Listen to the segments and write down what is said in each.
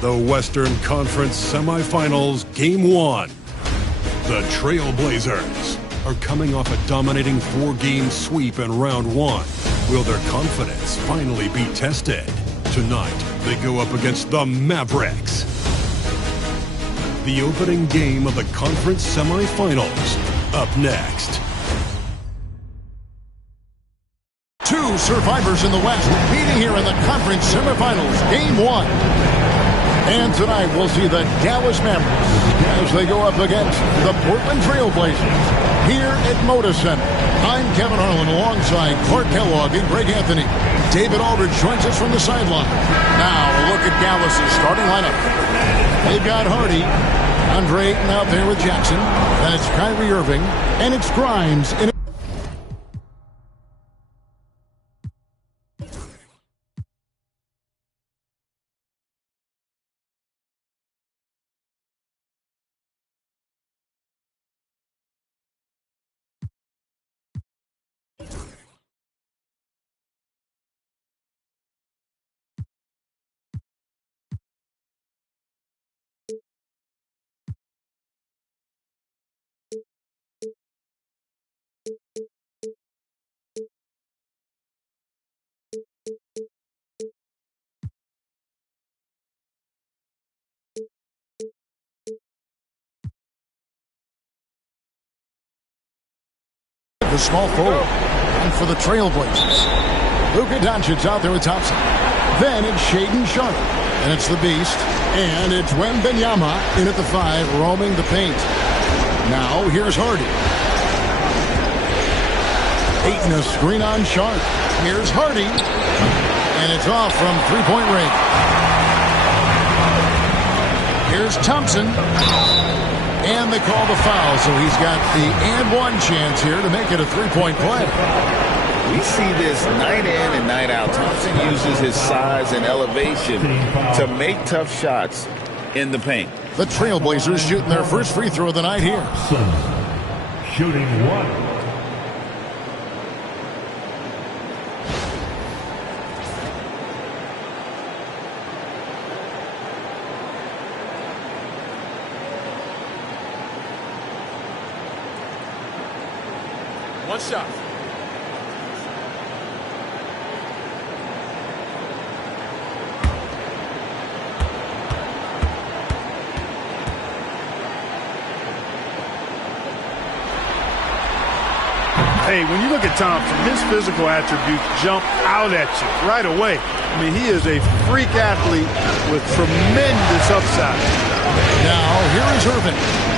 The Western Conference Semifinals, Game 1. The Trailblazers are coming off a dominating 4-game sweep in Round 1. Will their confidence finally be tested? Tonight, they go up against the Mavericks. The opening game of the conference semifinals, up next. Two survivors in the West meeting here in the conference semifinals, Game 1. And tonight we'll see the Dallas Mavericks as they go up against the Portland Trailblazers here at Moda Center. I'm Kevin Harlan alongside Clark Kellogg and Greg Anthony. David Aldridge joins us from the sideline. Now a look at Dallas's starting lineup. They've got Hardy, Andre Ayton out there with Jackson. Then it's Kyrie Irving, and it's Grimes in the small forward. And for the Trailblazers, Luka Doncic out there with Thompson. Then it's Shaedon Sharpe. And it's the Beast. And it's Wembanyama in at the 5, roaming the paint. Now here's Hardy. Ayton a screen on Sharpe. Here's Hardy. And it's off from three-point range. Here's Thompson. And they call the foul, so he's got the and one chance here to make it a three-point play. We see this night in and night out. Thompson uses his size and elevation to make tough shots in the paint. The Trailblazers shooting their first free throw of the night here. Shooting one. One shot. Hey, when you look at Thompson, his physical attributes jump out at you right away. I mean, he is a freak athlete with tremendous upside. Now, here is Irving.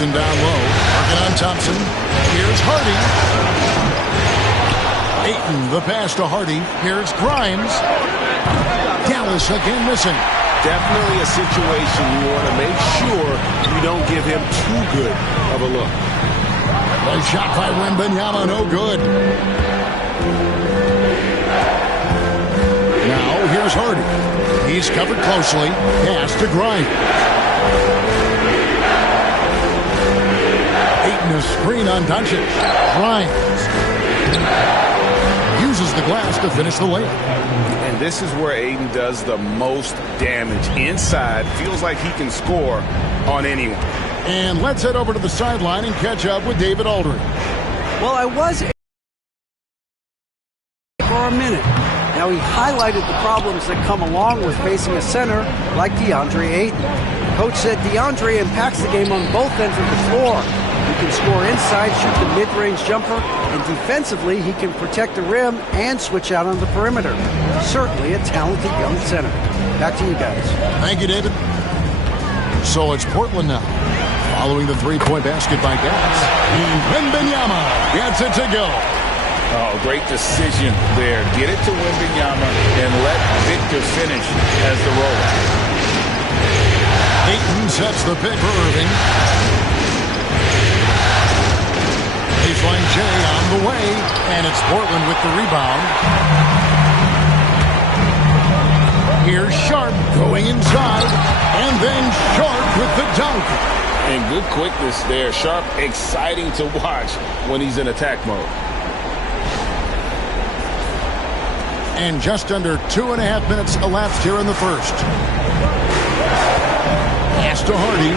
Jackson down low, working on Thompson. Here's Hardy. Ayton, the pass to Hardy. Here's Grimes. Dallas again missing. Definitely a situation you want to make sure you don't give him too good of a look. Nice shot by Wembanyama, no good. Now here's Hardy. He's covered closely. Pass to Grimes. A screen on Doncic. Grimes uses the glass to finish the layup. And this is where Ayton does the most damage. Inside, feels like he can score on anyone. And let's head over to the sideline and catch up with David Aldridge. Well, I was for a minute. Now he highlighted the problems that come along with facing a center like DeAndre Ayton. Coach said DeAndre impacts the game on both ends of the floor. He can score inside, shoot the mid-range jumper, and defensively he can protect the rim and switch out on the perimeter. Certainly a talented young center. Back to you guys. Thank you, David. So it's Portland now, following the three-point basket by Dallas. And Wembanyama gets it to go. Oh, great decision there. Get it to Wembanyama and let Victor finish as the roller. Ayton sets the pick for Irving. Baseline J on the way, and it's Portland with the rebound. Here's Sharpe going inside, and then Sharpe with the dunk. And good quickness there. Sharpe, exciting to watch when he's in attack mode. And just under 2.5 minutes elapsed here in the first. Pass to Hardy.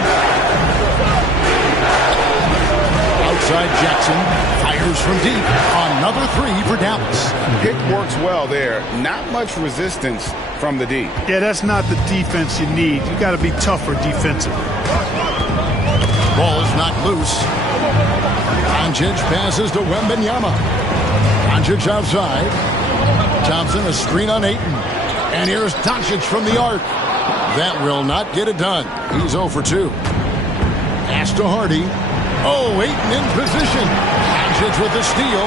Outside Jackson. Fires from deep. Another three for Dallas. It works well there. Not much resistance from the D. Yeah, that's not the defense you need. You got to be tougher defensively. Ball is knocked loose. Doncic passes to Wembanyama. Doncic outside. Thompson a screen on Ayton. And here's Doncic from the arc. That will not get it done. He's 0 for 2. Pass to Hardy. Oh, Ayton in position. Doncic with the steal.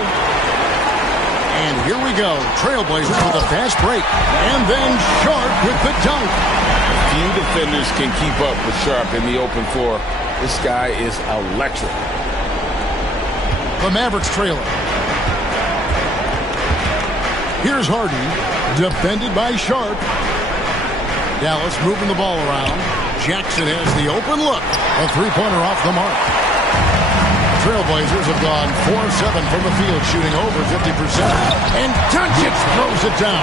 And here we go. Trailblazers with a fast break. And then Sharp with the dunk. Few defenders can keep up with Sharp in the open floor. This guy is electric. The Mavericks trailer. Here's Hardy. Defended by Sharp. Dallas moving the ball around. Jackson has the open look. A three-pointer off the mark. Trailblazers have gone 4-7 from the field, shooting over 50%. And Doncic throws it down.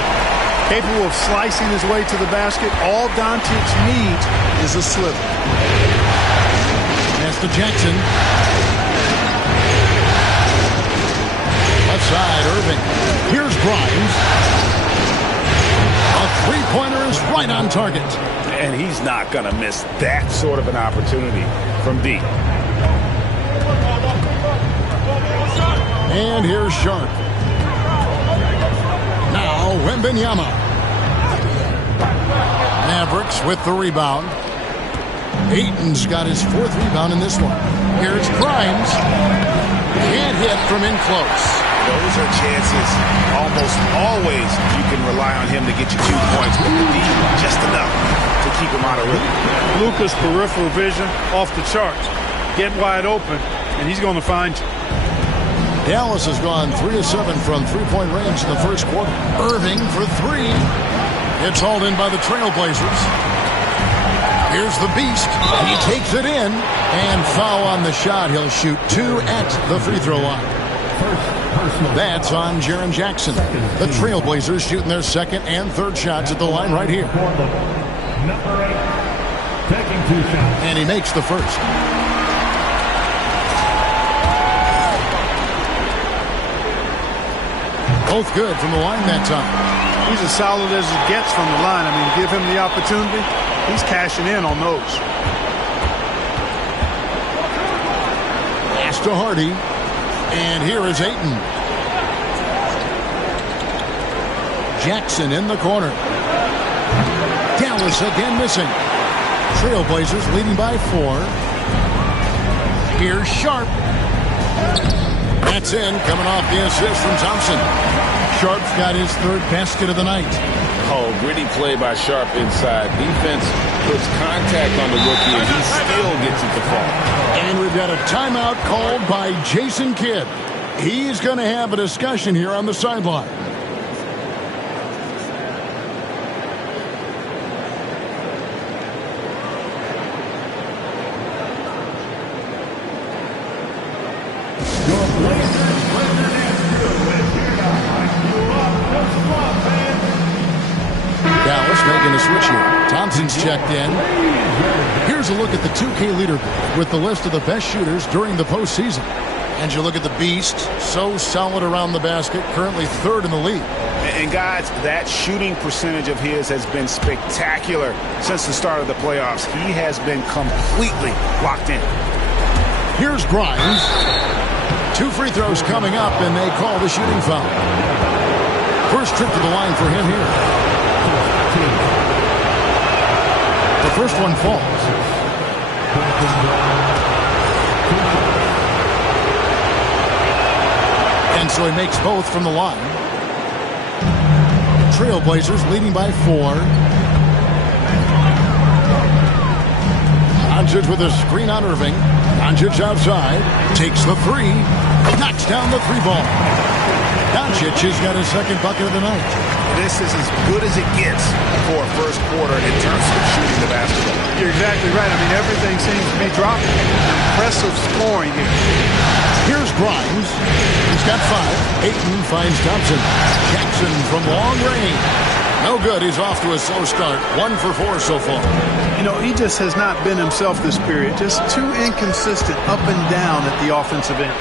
Capable of slicing his way to the basket. All Doncic needs is a slip. Pass to Jackson. Left side, Irving. Here's Grimes. A three-pointer is right on target. And he's not going to miss that sort of an opportunity from deep. And here's Sharp. Now Wembanyama. Mavericks with the rebound. Ayton's got his fourth rebound in this one. Here's Grimes. Can't hit from in close. Those are chances. Almost always you can rely on him to get you 2 points, but the deep just enough to keep him out of rhythm. Luka's peripheral vision off the charts. Get wide open, and he's going to find you. Dallas has gone 3 of 7 from three-point range in the first quarter. Irving for three. It's hauled in by the Trailblazers. Here's the Beast. He takes it in. And foul on the shot. He'll shoot 2 at the free throw line. That's on Jaren Jackson. The Trailblazers shooting their second and third shots at the line right here. Number 8, taking 2 shots. And he makes the first. Both good from the line that time. He's as solid as it gets from the line. I mean, give him the opportunity. He's cashing in on those. Pass to Hardy. And here is Ayton. Jackson in the corner. Dallas again missing. Trailblazers leading by 4. Here's Sharp. That's in, coming off the assist from Thompson. Sharp's got his third basket of the night. Oh, gritty play by Sharp inside. Defense puts contact on the rookie, and he still gets it to fall. And we've got a timeout called by Jason Kidd. He's going to have a discussion here on the sideline. Making a switch here. Thompson's checked in. Here's a look at the 2K leaderboard with the list of the best shooters during the postseason. And you look at the Beast, so solid around the basket, currently third in the league. And guys, that shooting percentage of his has been spectacular since the start of the playoffs. He has been completely locked in. Here's Grimes. 2 free throws coming up, and they call the shooting foul. First trip to the line for him here. The first one falls. And so he makes both from the line. Trailblazers leading by 4. Doncic with a screen on Irving. Doncic outside. Takes the 3. Knocks down the 3 ball. Doncic has got his second bucket of the night. This is as good as it gets for a first quarter in terms of shooting the basketball. You're exactly right. I mean, everything seems to be dropping. Impressive scoring here. Here's Grimes. He's got 5. Ayton finds Thompson. Jackson from long range. No good. He's off to a slow start. 1 for 4 so far. You know, he just has not been himself this period. Just too inconsistent up and down at the offensive end.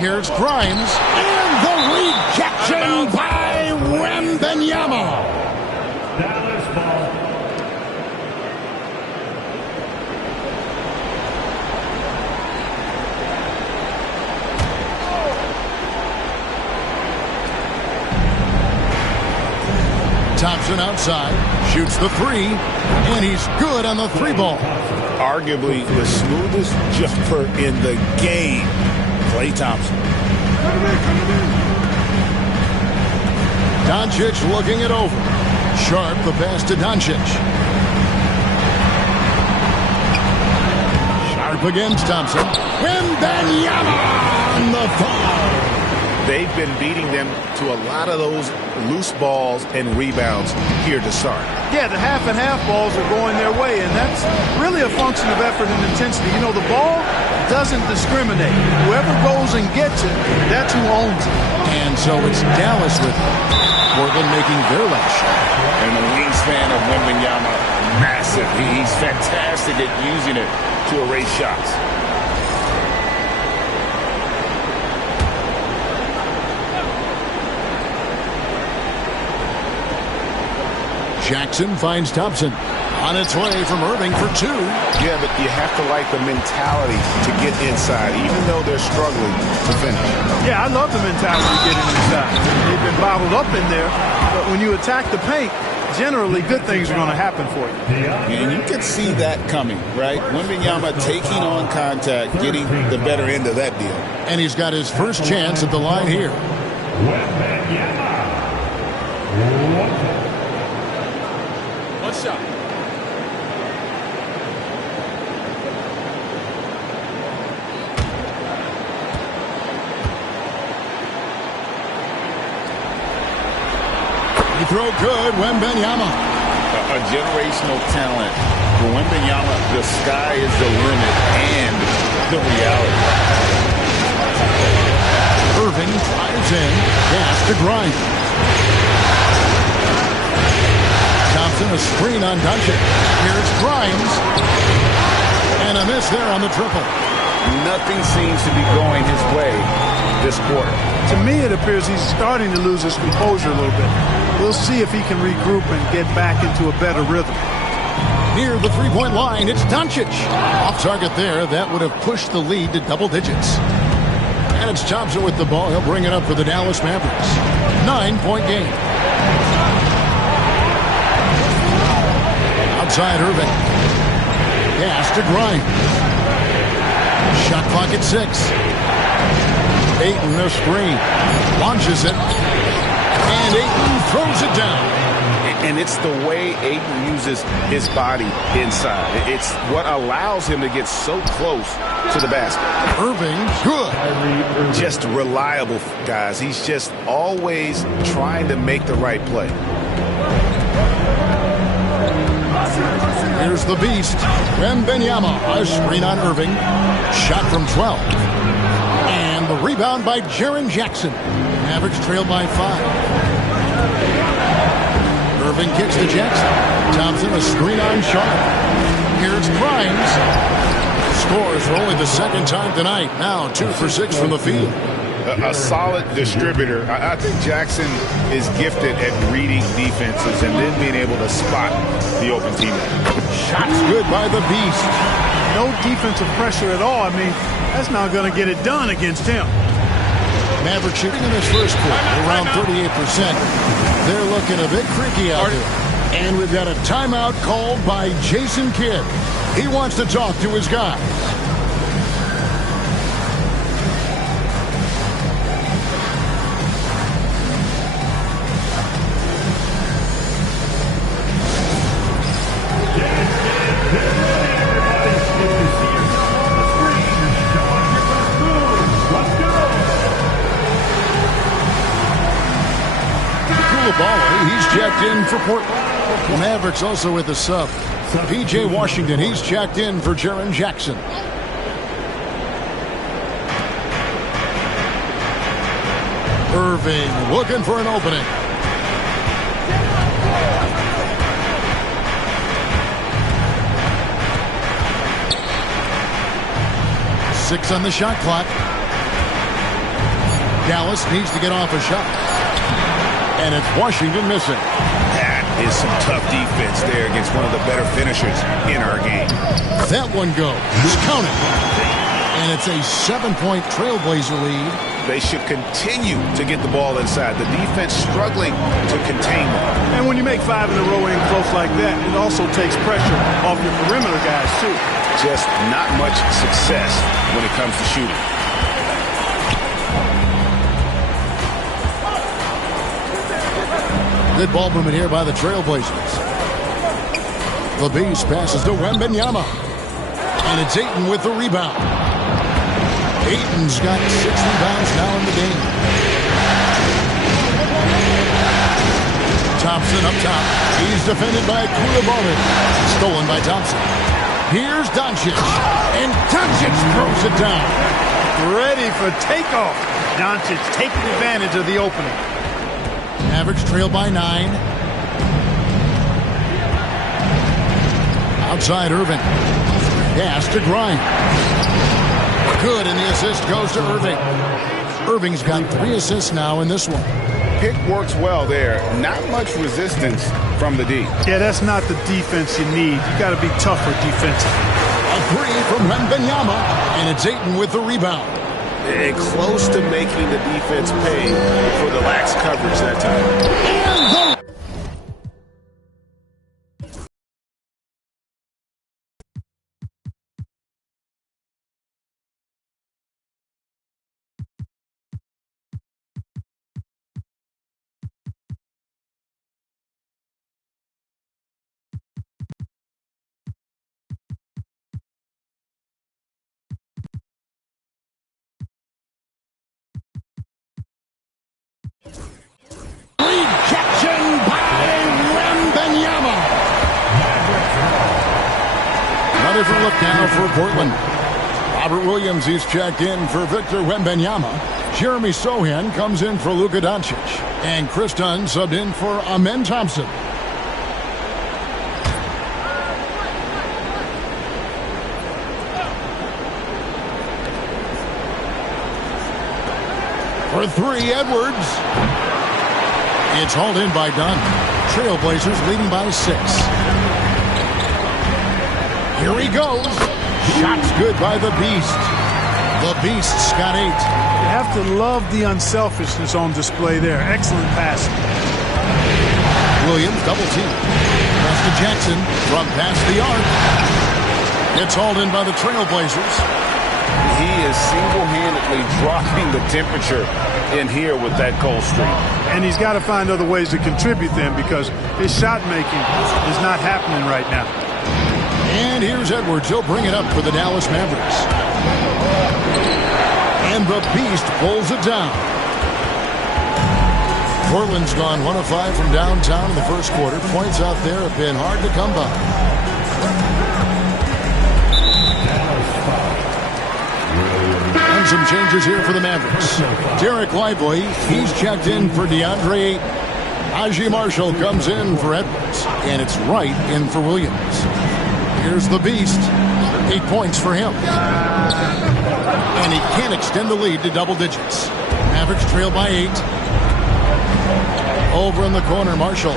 Here's Grimes. And the rejection by Wembanyama. Dallas ball. Thompson outside, shoots the 3, and he's good on the 3 ball. Arguably the smoothest jumper in the game, Klay Thompson. Doncic looking it over. Sharp the pass to Doncic. Sharp against Thompson. Wembanyama on the foul. They've been beating them to a lot of those loose balls and rebounds here to start. Yeah, the half and half balls are going their way, and that's really a function of effort and intensity. You know, the ball doesn't discriminate. Whoever goes and gets it, that's who owns it. And so it's Dallas with Portland making their last shot. And the wingspan of Wembanyama, massive. He's fantastic at using it to erase shots. Jackson finds Thompson. On its way from Irving for 2. Yeah, but you have to like the mentality to get inside, even though they're struggling to finish. Yeah, I love the mentality getting inside. They've been bottled up in there, but when you attack the paint, generally good things are going to happen for you. And you can see that coming, right? Wembanyama taking on contact, getting the better end of that deal. And he's got his first chance at the line here. Wembanyama. One shot. He throw good, Wembanyama. A generational talent. For Wembanyama, the sky is the limit and the reality. Irving drives in, pass to Grimes. Thompson, a screen on Doncic. Here's Grimes. And a miss there on the triple. Nothing seems to be going his way this quarter. To me, it appears he's starting to lose his composure a little bit. We'll see if he can regroup and get back into a better rhythm. Near the three-point line, it's Doncic. Off target there. That would have pushed the lead to double digits. And it's Thompson with the ball. He'll bring it up for the Dallas Mavericks. 9-point game. Outside Irving. Pass to Grimes. Shot clock at 6. Ayton, a screen. Launches it. And Ayton throws it down. And it's the way Ayton uses his body inside. It's what allows him to get so close to the basket. Irving, good. Just reliable, guys. He's just always trying to make the right play. Here's the beast. Wembanyama, a screen on Irving. Shot from 12. And the rebound by Jaren Jackson. Mavericks trail by 5. Irving kicks to Jackson. Thompson, a screen on Sharp. Here's Grimes. Scores for only the second time tonight. Now 2 for 6 from the field. A solid distributor. I think Jackson is gifted at reading defenses and then being able to spot the open teammate. Shots good by the beast. No defensive pressure at all. I mean, that's not going to get it done against him. Maverick shooting in this first quarter around 38%. They're looking a bit freaky out there. And we've got a timeout called by Jason Kidd. He wants to talk to his guys. He's checked in for Portland. The Mavericks also with a sub. P.J. Washington, he's checked in for Jaren Jackson. Irving looking for an opening. Six on the shot clock. Dallas needs to get off a shot. And it's Washington missing. That is some tough defense there against one of the better finishers in our game. That one goes. Count it. And it's a 7-point Trailblazer lead. They should continue to get the ball inside. The defense struggling to contain them. And when you make 5 in a row in close like that, it also takes pressure off your perimeter guys, too. Just not much success when it comes to shooting. Good ball movement here by the Trailblazers. The Beast passes to Wembanyama. And it's Ayton with the rebound. Ayton's got 6 rebounds now in the game. Thompson up top. He's defended by Koulibaly. Stolen by Thompson. Here's Doncic. And Doncic throws it down. Ready for takeoff. Doncic taking advantage of the opening. Mavericks trail by 9. Outside Irving. Pass to Grimes. Good, and the assist goes to Irving. Irving's got 3 assists now in this one. Pick works well there. Not much resistance from the D. Yeah, that's not the defense you need. You got to be tougher defensively. A 3 from Wembanyama, and it's Ayton with the rebound. And close to making the defense pay for the lax coverage that time. And the rejection by Wembanyama. Another for look now for Portland. Robert Williams, he's checked in for Victor Wembanyama. Jeremy Sohan comes in for Luka Doncic. And Chris Dunn subbed in for Amen Thompson. For 3, Edwards. It's hauled in by Dunn. Trailblazers leading by 6. Here he goes. Shots good by the Beast. The Beast's got 8. You have to love the unselfishness on display there. Excellent passing. Williams double team. Pass to Jackson from past the arc. It's hauled in by the Trailblazers. He is single-handedly dropping the temperature in here with that cold streak. And he's got to find other ways to contribute then because his shot making is not happening right now. And here's Edwards. He'll bring it up for the Dallas Mavericks. And the Beast pulls it down. Portland's gone 1 of 5 from downtown in the first quarter. Points out there have been hard to come by. And some changes here for the Mavericks. Derek Lively, he's checked in for DeAndre Ayton. Najee Marshall comes in for Edwards. And it's Wright in for Williams. Here's the Beast. 8 points for him. And he can't extend the lead to double digits. Mavericks trail by 8. Over in the corner, Marshall.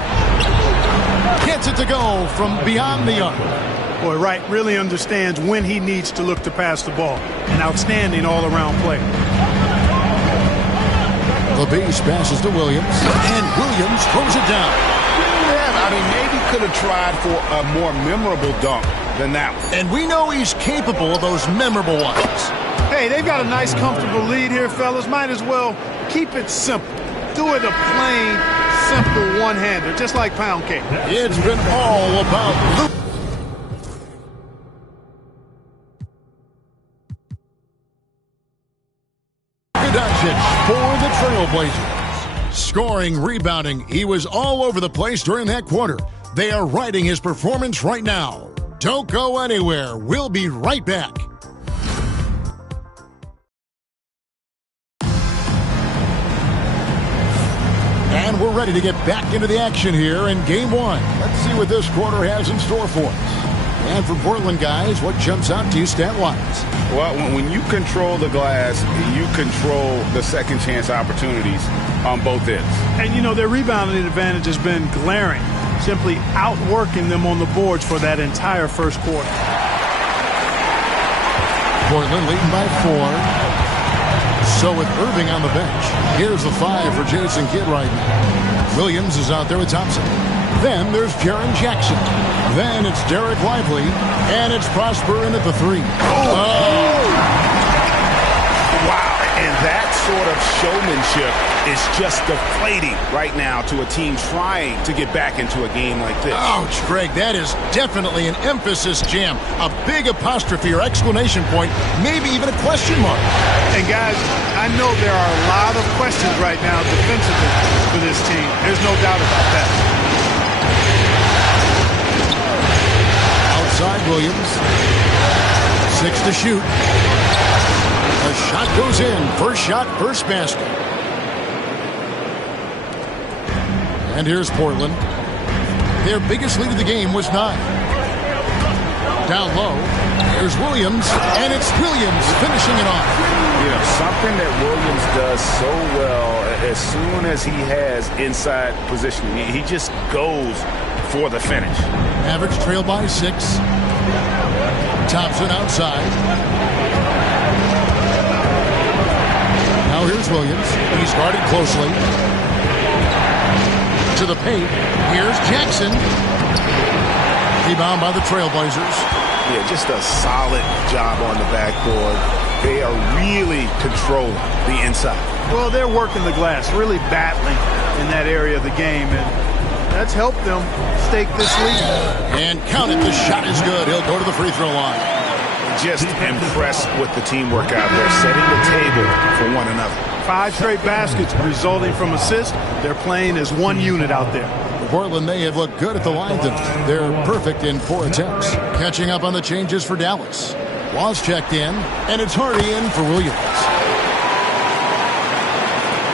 Gets it to go from beyond the arc. Boy, Wright really understands when he needs to look to pass the ball. An outstanding all-around player. The Beast passes to Williams. And Williams throws it down. Yeah, I mean, maybe could have tried for a more memorable dunk than that one. And we know he's capable of those memorable ones. Hey, they've got a nice, comfortable lead here, fellas. Might as well keep it simple. Do it a plain, simple one-hander, just like pound cake. It's been all about Luke. Doncic for the Trailblazers. Scoring, rebounding, he was all over the place during that quarter. They are riding his performance right now. Don't go anywhere. We'll be right back. And we're ready to get back into the action here in Game 1. Let's see what this quarter has in store for us. And for Portland, guys, what jumps out to you stat-wise? Well, when you control the glass, you control the second chance opportunities on both ends. And, you know, their rebounding advantage has been glaring, simply outworking them on the boards for that entire first quarter. Portland leading by 4. So with Irving on the bench, here's the 5 for Jason Kidd right now. Williams is out there with Thompson. Then there's Jaren Jackson. Then it's Derek Lively. And it's Prosper in at the 3. Wow. And that sort of showmanship is just deflating right now to a team trying to get back into a game like this. Ouch, Greg, that is definitely an emphasis jam. A big apostrophe or exclamation point, maybe even a question mark. And guys, I know there are a lot of questions right now defensively for this team. There's no doubt about that. Outside Williams. 6 to shoot. The shot goes in. First shot, first basket. And here's Portland. Their biggest lead of the game was 9. Down low, there's Williams, and it's Williams finishing it off. You know, something that Williams does so well, as soon as he has inside positioning, he just goes for the finish. Mavericks trail by 6. Thompson outside. Now here's Williams. He's guarded closely. To the paint. Here's Jackson. Rebound by the Trailblazers. Yeah, just a solid job on the backboard. They are really controlling the inside. Well, they're working the glass, really battling in that area of the game, and that's helped them stake this lead. And count it, the shot is good. He'll go to the free throw line. Just impressed with the teamwork out there, setting the table for one another. 5 straight baskets resulting from assists. They're playing as one unit out there. Portland, they have looked good at the line tonight. They're perfect in 4 attempts. Catching up on the changes for Dallas. Laws checked in, and it's Hardy in for Williams.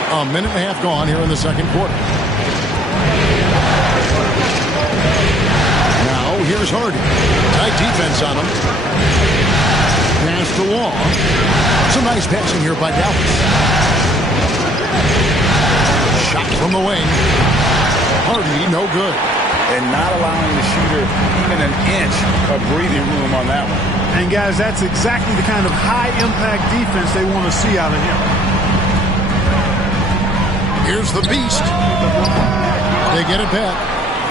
A minute and a half gone here in the second quarter. Now here's Hardy. Tight defense on him. Pass to Wall. Some nice passing here by Dallas. Shot from the wing. Hardy, no good. And not allowing the shooter even an inch of breathing room on that one. And guys, that's exactly the kind of high-impact defense they want to see out of him. Here's the beast. They get it back.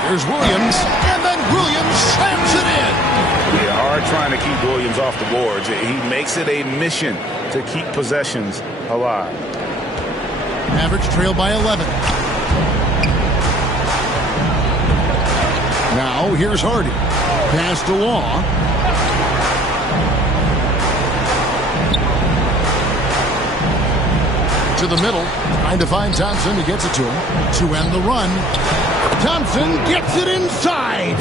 Here's Williams. And then Williams slams it in. They are trying to keep Williams off the boards. He makes it a mission to keep possessions alive. Mavericks trail by 11. Now here's Hardy. Pass to Law. To the middle. Trying to find Thompson. He gets it to him. To end the run. Thompson gets it inside.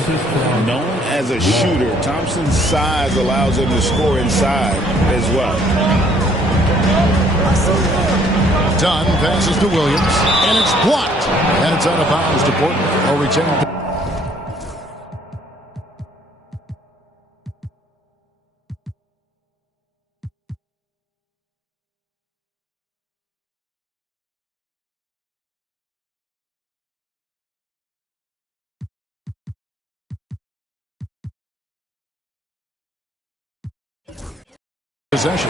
Known as a shooter, Thompson's size allows him to score inside as well. Dunn passes to Williams. And it's blocked. And it's out of bounds to Portland. They'll retain. Possession.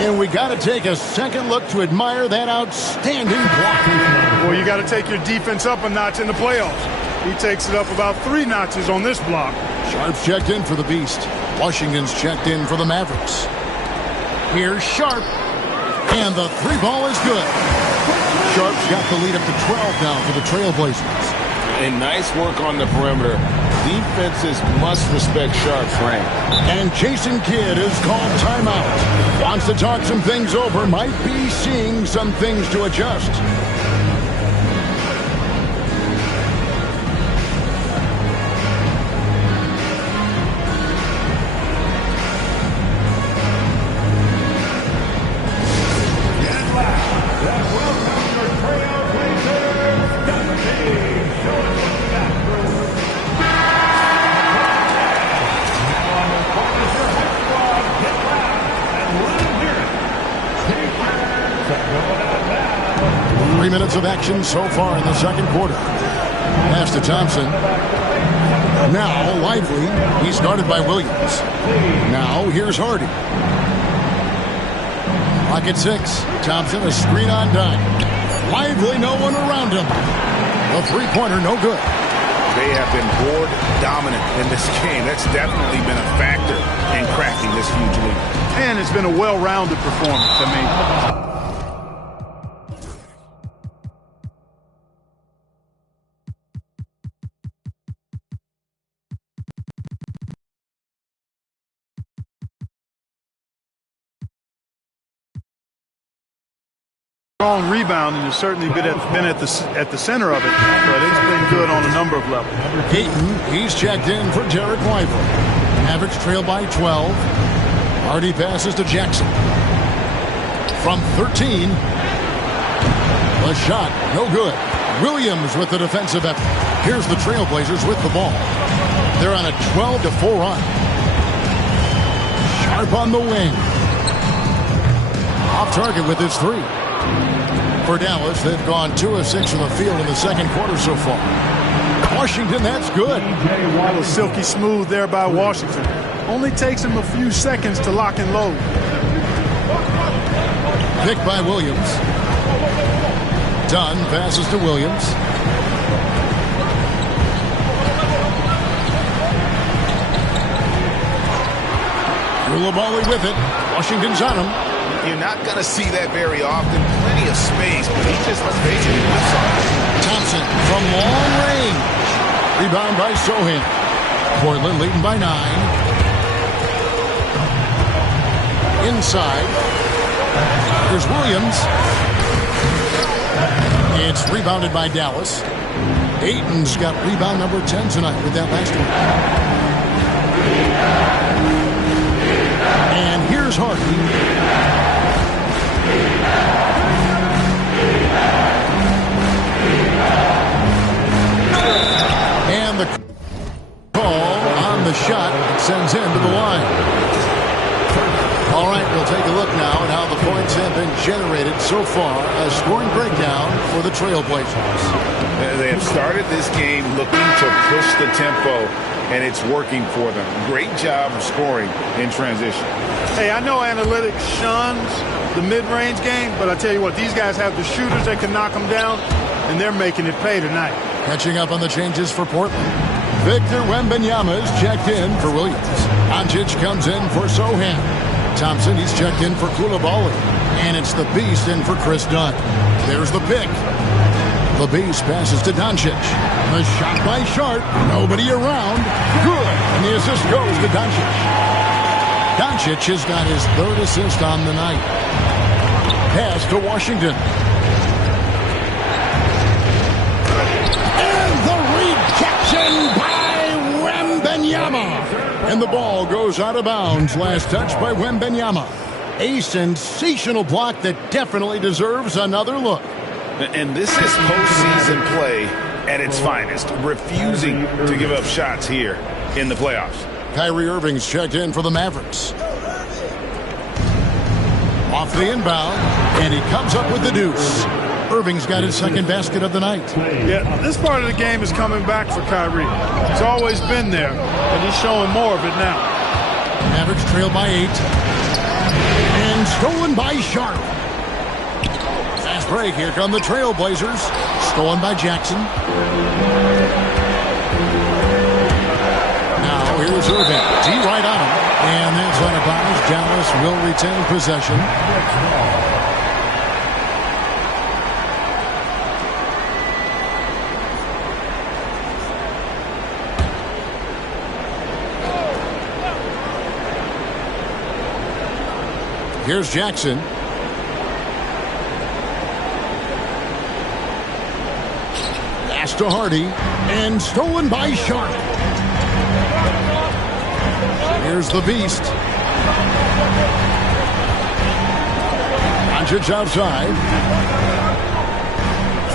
And we got to take a second look to admire that outstanding block. Well, you got to take your defense up a notch in the playoffs. He takes it up about 3 notches on this block. Sharp's checked in for the Beast. Washington's checked in for the Mavericks. Here's Sharp. And the 3-ball is good. Sharp's got the lead up to 12 now for the Trailblazers. And nice work on the perimeter. Defenses must respect Sharp's range. And Jason Kidd has called timeout. Wants to talk some things over. Might be seeing some things to adjust. 3 minutes of action so far in the second quarter. Pass to Thompson. Now Lively. He's guarded by Williams. Now here's Hardy. Clock at 6. Thompson, a screen on dime. Lively, no one around him. The three-pointer, no good. They have been board dominant in this game. That's definitely been a factor in cracking this huge lead. And it's been a well-rounded performance. I mean, strong rebound, and has certainly been at the center of it, but it's been good on a number of levels. Ayton, he's checked in for Derek Lively. Mavericks trail by 12. Hardy passes to Jackson. From 13. The shot, no good. Williams with the defensive effort. Here's the Trailblazers with the ball. They're on a 12-4 run. Sharp on the wing. Off target with his three. For Dallas, they've gone 2 of 6 from the field in the second quarter so far. Washington, that's good. That was silky smooth there by Washington. Only takes him a few seconds to lock and load. Picked by Williams. Dunn passes to Williams. Coulibaly with it. Washington's on him. You're not going to see that very often. Plenty of space, but he just basically whiffs on it. Thompson from long range. Rebound by Sohan. Portland leading by 9. Inside. There's Williams. It's rebounded by Dallas. Ayton's got rebound number 10 tonight with that last one. And here's Hardy. And the call on the shot sends him to the line. All right, we'll take a look now at how the points have been generated so far. A scoring breakdown for the Trailblazers. They have started this game looking to push the tempo, and it's working for them. Great job of scoring in transition. Hey, I know analytics shuns the mid-range game, but I tell you what, these guys have the shooters that can knock them down, and they're making it pay tonight. Catching up on the changes for Portland. Victor Wembanyama is checked in for Williams. Doncic comes in for Sohan. Thompson, he's checked in for Coulibaly. And it's the Beast in for Chris Dunn. There's the pick. The Beast passes to Doncic. The shot by Sharp. Nobody around. Good. And the assist goes to Doncic. Doncic has got his 3rd assist on the night. Pass to Washington. And the rejection by Wembanyama. And the ball goes out of bounds. Last touch by Wembanyama. A sensational block that definitely deserves another look. And this is postseason play at its finest. Refusing to give up shots here in the playoffs. Kyrie Irving's checked in for the Mavericks. Off the inbound, and he comes up with the deuce. Irving's got his 2nd basket of the night. Yeah, this part of the game is coming back for Kyrie. It's always been there, but he's showing more of it now. Mavericks trail by 8. And stolen by Sharp. Fast break. Here come the Trailblazers. Stolen by Jackson. Now here's Irving. D right on him. And that's out of bounds. Dallas will retain possession. Here's Jackson. Pass to Hardy. And stolen by Sharp. Here's the Beast. Doncic outside.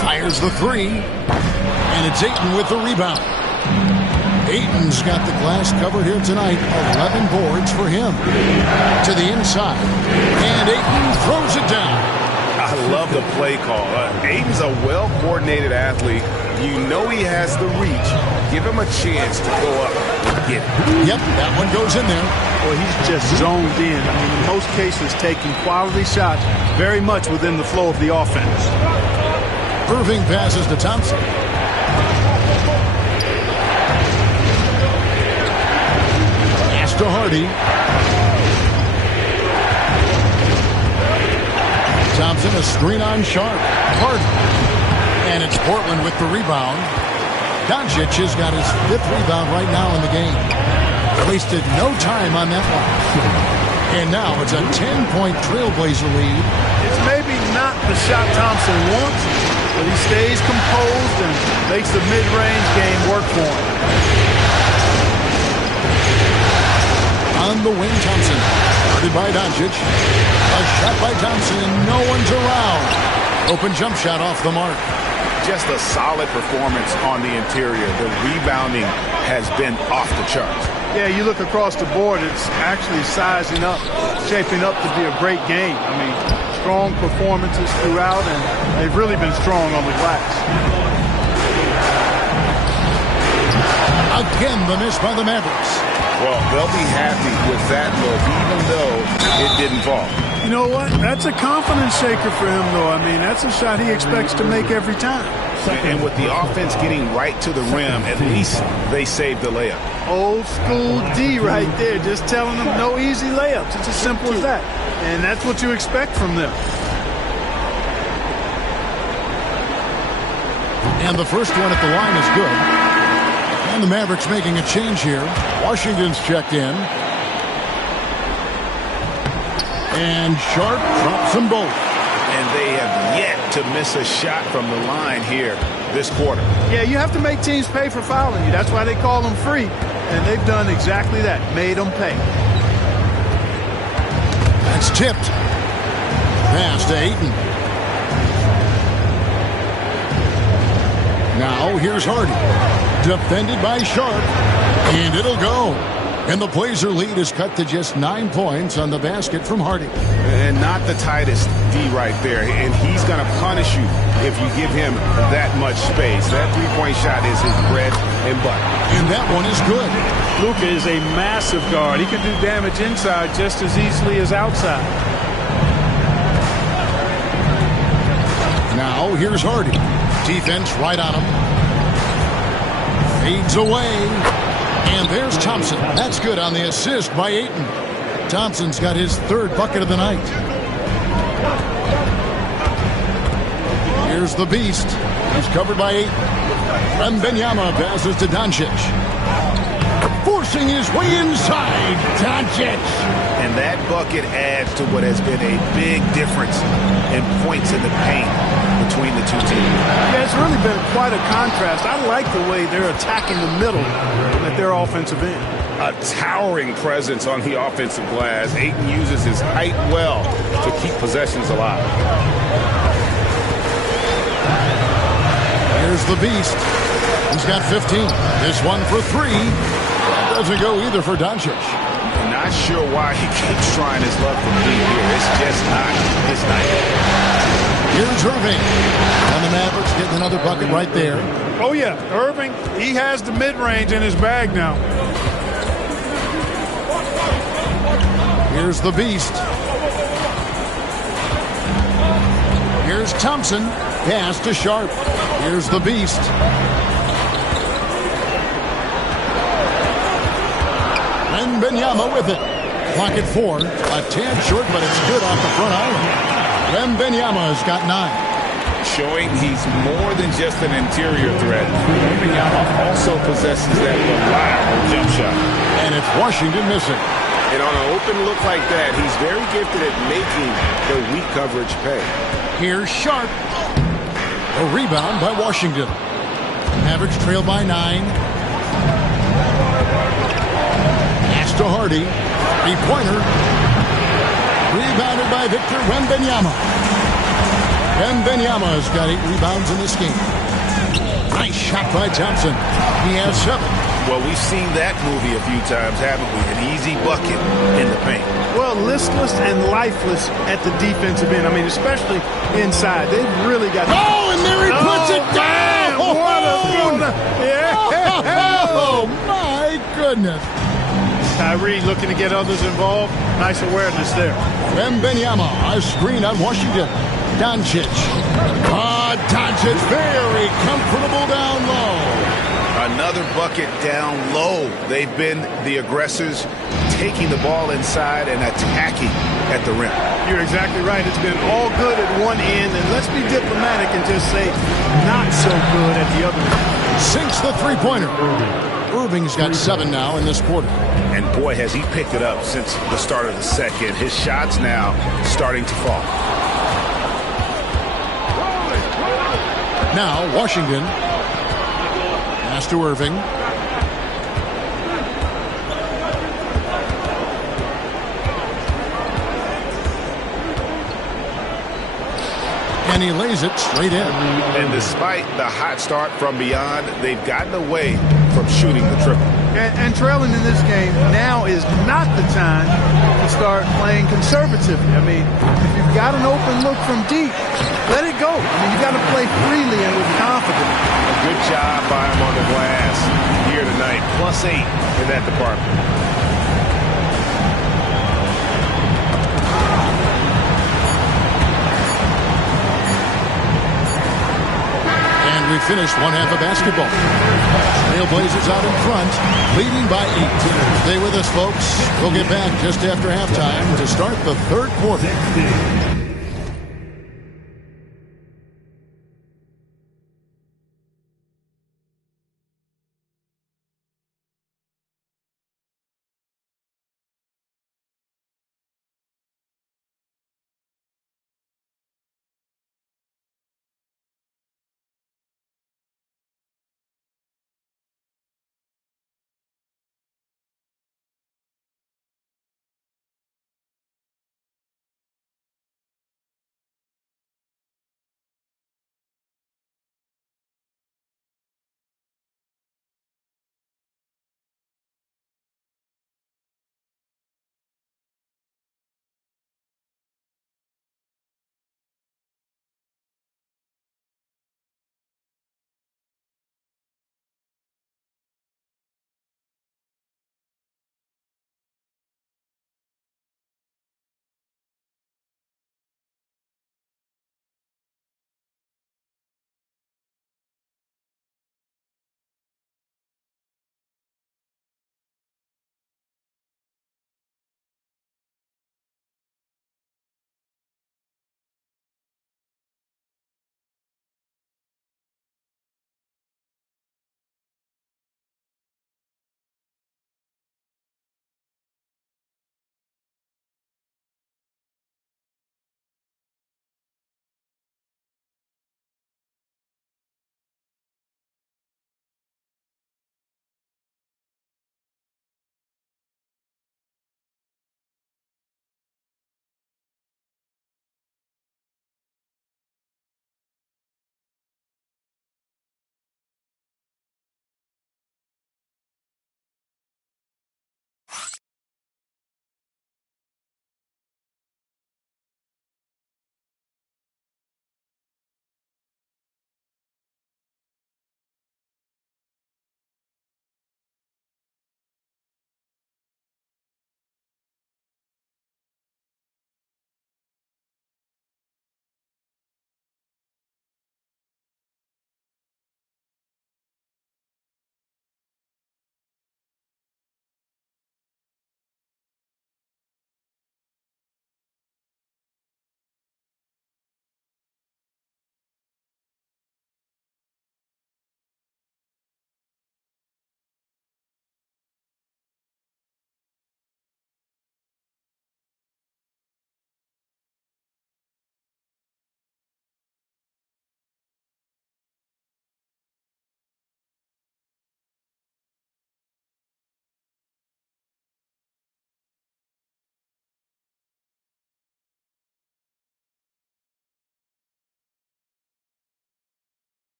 Fires the 3. And it's Ayton with the rebound. Ayton's got the glass covered here tonight. 11 boards for him. To the inside. And Ayton throws it down. I love the play call. Aiden's a well-coordinated athlete. You know he has the reach. Give him a chance to go up and get it. Yep, that one goes in there. Well, he's just zoned in. I mean, in most cases, taking quality shots very much within the flow of the offense. Irving passes to Thompson. Pass to Hardy. Thompson, a screen on Sharp. Hardy. And it's Portland with the rebound. Doncic has got his 5th rebound right now in the game. Wasted no time on that one. And now it's a 10-point Trailblazer lead. It's maybe not the shot Thompson wants, but he stays composed and makes the mid-range game work for him. On the wing, Thompson. Guarded by Doncic. A shot by Thompson, and no one's around. Open jump shot off the mark. Just a solid performance on the interior. The rebounding has been off the charts. Yeah, you look across the board, it's actually sizing up, shaping up to be a great game. I mean, strong performances throughout, and they've really been strong on the glass. Again, the miss by the Mavericks. Well, they'll be happy with that look, even though it didn't fall. You know what? That's a confidence shaker for him, though. I mean, that's a shot he expects to make every time. And with the offense getting right to the rim, at least they saved the layup. Old school D right there, just telling them no easy layups. It's as simple as that. And that's what you expect from them. And the first one at the line is good. And the Mavericks making a change here. Washington's checked in. And Sharp drops them both. And they have yet to miss a shot from the line here this quarter. Yeah, you have to make teams pay for fouling you. That's why they call them free. And they've done exactly that, made them pay. That's tipped. Pass to Ayton. Now here's Hardy. Defended by Sharp. And it'll go. And the Blazer lead is cut to just 9 points on the basket from Hardy. And not the tightest D right there. And he's going to punish you if you give him that much space. That three-point shot is his bread and butter. And that one is good. Luka is a massive guard. He can do damage inside just as easily as outside. Now here's Hardy. Defense right on him. Fades away. And there's Thompson. That's good on the assist by Ayton. Thompson's got his 3rd bucket of the night. Here's the beast. He's covered by Ayton. Wembanyama passes to Doncic. Forcing his way inside. Doncic. And that bucket adds to what has been a big difference in points in the paint between the two teams. Yeah, it's really been quite a contrast. I like the way they're attacking the middle at their offensive end. A towering presence on the offensive glass. Ayton uses his height well to keep possessions alive. Here's the beast. He's got 15. This one for 3. That doesn't go either for Doncic. Not sure why he keeps trying his luck from deep here. It's just not his night. Here's Irving. And the Mavericks getting another bucket right there. Oh, yeah. Irving, he has the mid-range in his bag now. Here's the beast. Here's Thompson. Pass to Sharp. Here's the beast. Wembanyama with it. Clock at 4. A tad short, but it's good off the front island. Wembanyama's got 9. Showing he's more than just an interior threat. Wembanyama also possesses that reliable jump shot. And it's Washington missing. And on an open look like that, he's very gifted at making the weak coverage pay. Here's Sharp. A rebound by Washington. Mavericks trail by 9. Pass to Hardy. 3-pointer. Rebounded by Victor Wembanyama. Wembanyama's got 8 rebounds in this game. Nice shot by Thompson. He has 7. Well, we've seen that movie a few times, haven't we? An easy bucket in the paint. Well, listless and lifeless at the defensive end. I mean, especially inside. They've really got... Oh, and there he puts it down! What a... Yeah! Oh, my goodness. Tyree looking to get others involved. Nice awareness there. Wembanyama, a screen on Washington. Doncic. Doncic very comfortable down low. Another bucket down low. They've been the aggressors, taking the ball inside and attacking at the rim. You're exactly right. It's been all good at one end, and let's be diplomatic and just say not so good at the other end. Sinks the three-pointer. Irving's got 7 now in this quarter. And boy, has he picked it up since the start of the second. His shots now starting to fall. Now, Washington. Pass to Irving. And he lays it straight in. And despite the hot start from beyond, they've gotten away from shooting the triple. And trailing in this game, now is not the time to start playing conservatively. I mean, if you've got an open look from deep, let it go. I mean, you got to play freely and with confidence. A good job by him on the glass here tonight. +8 in that department. We finished one half of basketball. Trailblazers out in front, leading by 8. Stay with us, folks. We'll get back just after halftime to start the third quarter.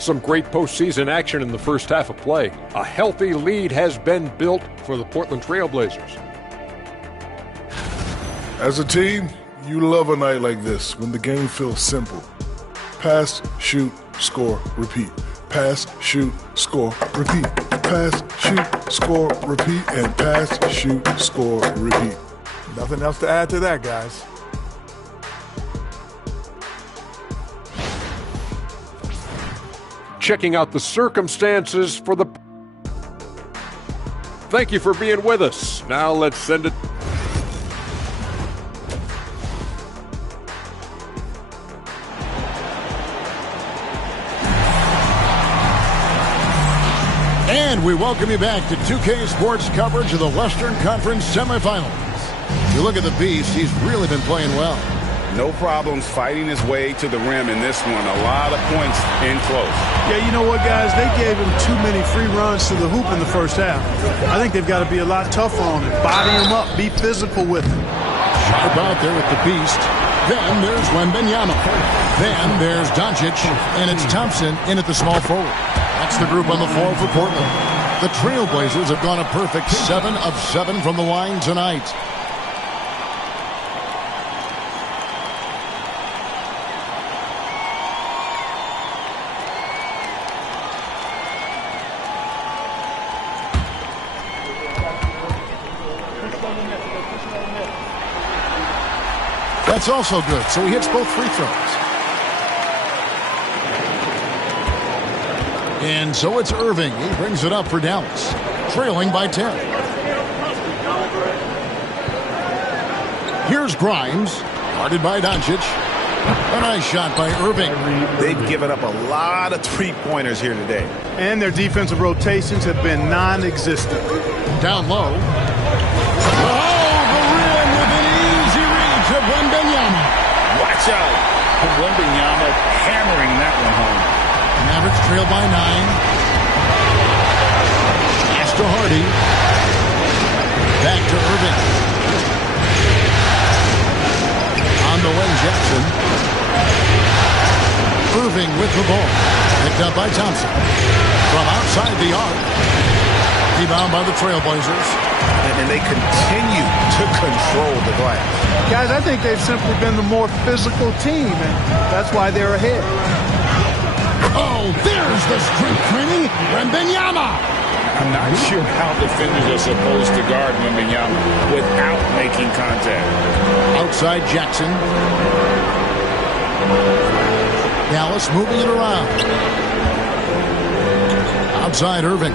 Some great postseason action in the first half of play. A healthy lead has been built for the Portland Trail Blazers. As a team, you love a night like this when the game feels simple. Pass, shoot, score, repeat. Pass, shoot, score, repeat. Pass, shoot, score, repeat. And pass, shoot, score, repeat. Nothing else to add to that, guys. Checking out the circumstances for the... Thank you for being with us. Now let's send it... And we welcome you back to 2K Sports coverage of the Western Conference semifinals. If you look at the Beast, he's really been playing well. No problems fighting his way to the rim in this one. A lot of points in close. Yeah, you know what, guys? They gave him too many free runs to the hoop in the first half. I think they've got to be a lot tougher on him. Body him up. Be physical with him. Sharp out there with the Beast. Then there's Wembanyama. Then there's Doncic. And it's Thompson in at the small forward. That's the group on the floor for Portland. The Trailblazers have gone a perfect 7 of 7 from the line tonight. That's also good, so he hits both free throws. And so it's Irving. He brings it up for Dallas, trailing by 10. Here's Grimes, guarded by Doncic. A nice shot by Irving. They've given up a lot of three-pointers here today. And their defensive rotations have been non-existent. Down low. Wembanyama. Watch out. Wembanyama hammering that one home. Mavericks trail by 9. Pass to Hardy. Back to Irving. On the way, Jackson. Irving with the ball. Picked up by Thompson. From outside the arc. Rebound by the Trailblazers. And they continue to control the glass. Guys, I think they've simply been the more physical team, and that's why they're ahead. Oh, there's the strength training. Wembanyama. I'm not sure how defenders are supposed to guard Wembanyama without making contact. Outside Jackson. Dallas moving it around. Outside Irving.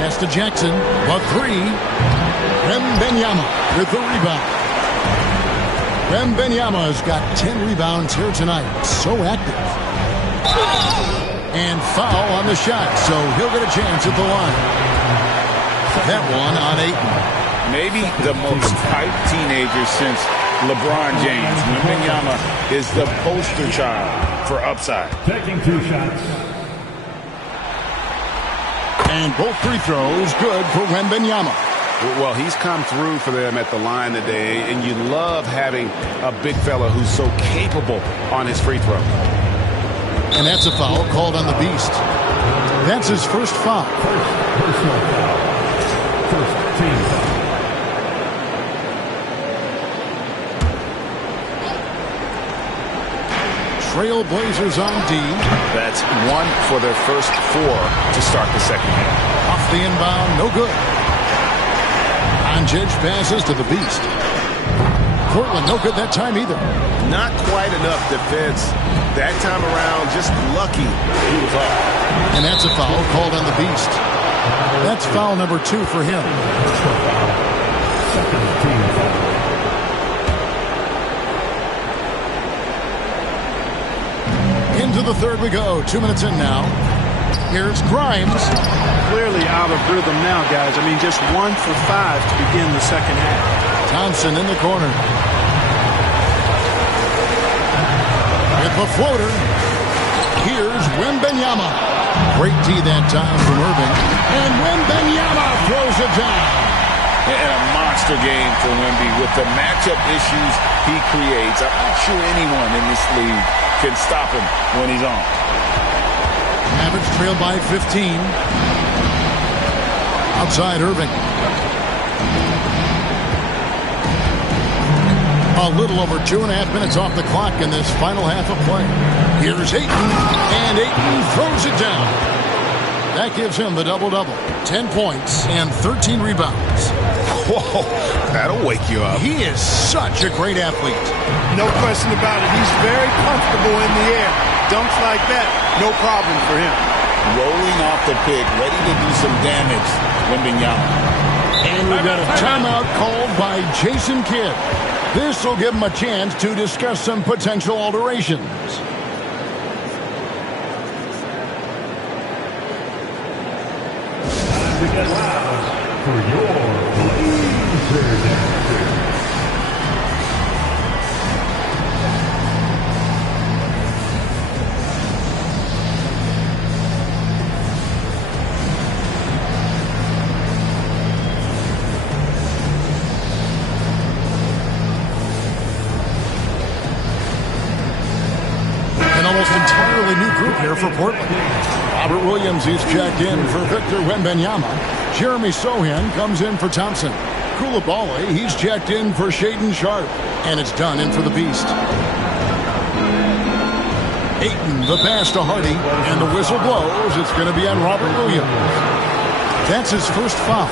Pass to Jackson. A 3. Wembanyama with the rebound. Wembanyama has got 10 rebounds here tonight. So active. And foul on the shot, so he'll get a chance at the line. That one on Ayton. Maybe the most hyped teenager since LeBron James. Wembanyama is the poster child for upside. Taking 2 shots. And both free throws good for Wembanyama. Well, he's come through for them at the line today, and you love having a big fella who's so capable on his free throw. And that's a foul called on the Beast. That's his first foul. Personal foul. First team foul. Trailblazers on D. That's 1 for their first 4 to start the second half. Off the inbound, no good. Doncic passes to the Beast. Portland, no good that time either. Not quite enough defense that time around. Just lucky he was off. And that's a foul called on the Beast. That's foul number 2 for him. Second team foul. Into the third we go. 2 minutes in now. Here's Grimes. Clearly out of rhythm now, guys. I mean, just 1 for 5 to begin the second half. Thompson in the corner. With the floater. Here's Wembanyama. Great D that time from Irving. And Wembanyama throws it down. And a monster game for Wemby with the matchup issues he creates. I'm not sure anyone in this league can stop him when he's on. Mavericks trail by 15. Outside Irving. A little over 2.5 minutes off the clock in this final half of play. Here's Ayton, and Ayton throws it down. That gives him the double-double. 10 points and 13 rebounds. Whoa, that'll wake you up. He is such a great athlete. No question about it. He's very comfortable in the air. Dunks like that, no problem for him. Rolling off the pick, ready to do some damage, Wembanyama. And we've got a timeout called by Jason Kidd. This will give him a chance to discuss some potential alterations. For your Blazers. An almost entirely new group here for Portland. Robert Williams, he's checked in for Victor Wembanyama. Jeremy Sohan comes in for Thompson. Coulibaly, he's checked in for Shaedon Sharpe. And it's done in for the Beast. Ayton, the pass to Hardy, and the whistle blows. It's going to be on Robert Williams. That's his first foul.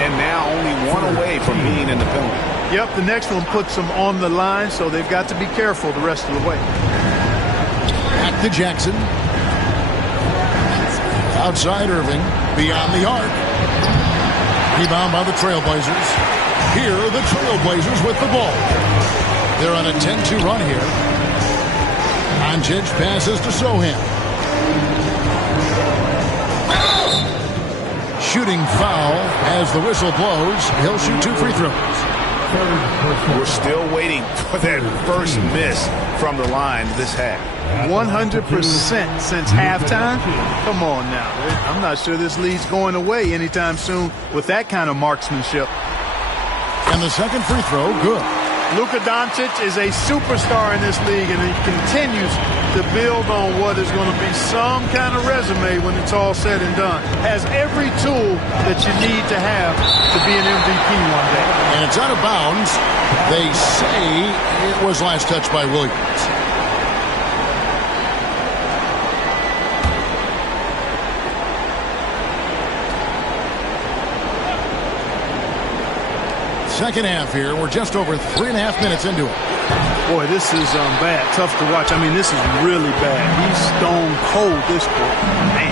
And now only one away from being in the penalty. Yep, the next one puts them on the line, so they've got to be careful the rest of the way. Back to Jackson. Outside Irving. Beyond the arc. Rebound by the Trailblazers. Here are the Trailblazers with the ball. They're on a 10-2 run here. Doncic passes to Sohan. Shooting foul as the whistle blows. He'll shoot 2 free throws. We're still waiting for that first miss from the line this half. 100% since halftime? Come on now. I'm not sure this lead's going away anytime soon with that kind of marksmanship. And the second free throw, good. Luka Doncic is a superstar in this league, and he continues to build on what is going to be some kind of resume when it's all said and done. Has every tool that you need to have to be an MVP one day. And it's out of bounds. They say it was last touched by Williams. Second half here. We're just over 3.5 minutes into it. Boy, this is bad. Tough to watch. I mean, this is really bad. He's stone cold this quarter. Man.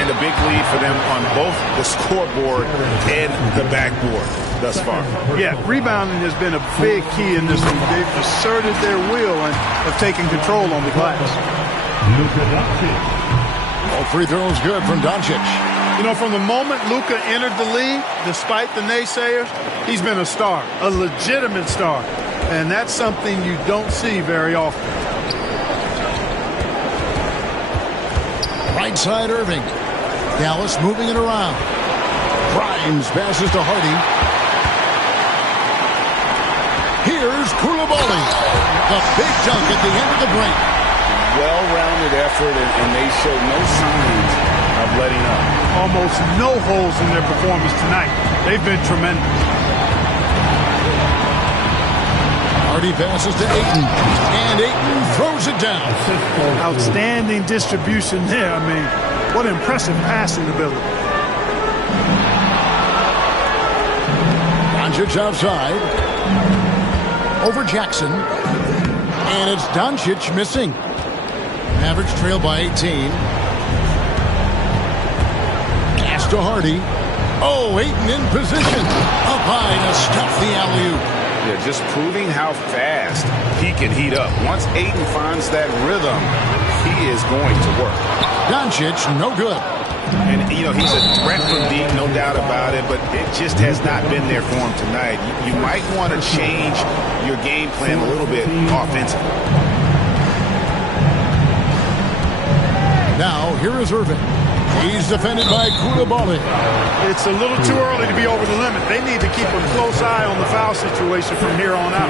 And a big lead for them on both the scoreboard and the backboard thus far. Yeah, rebounding has been a big key in this one. They've asserted their will and have taken control on the glass. All free throws good from Doncic. You know, from the moment Luka entered the league, despite the naysayers, he's been a star, a legitimate star. And that's something you don't see very often. Right side Irving. Dallas moving it around. Grimes passes to Hardy. Here's Coulibaly. The big dunk at the end of the break. Well-rounded effort, and they show no signs of letting up. Almost no holes in their performance tonight. They've been tremendous. Hardy passes to Ayton, and Ayton throws it down. Outstanding distribution there. I mean, what impressive passing ability. Doncic outside. Over Jackson. And it's Doncic missing. Mavericks trail by 18. Pass to Hardy. Oh, Ayton in position. Up high to stuff the alley-oop. Yeah, just proving how fast he can heat up. Once Ayton finds that rhythm, he is going to work. Doncic, no good. And, you know, he's a threat from deep, no doubt about it, but it just has not been there for him tonight. You might want to change your game plan a little bit offensively. Now, here is Irving. He's defended by Coulibaly. It's a little too early to be over the limit. They need to keep a close eye on the foul situation from here on out.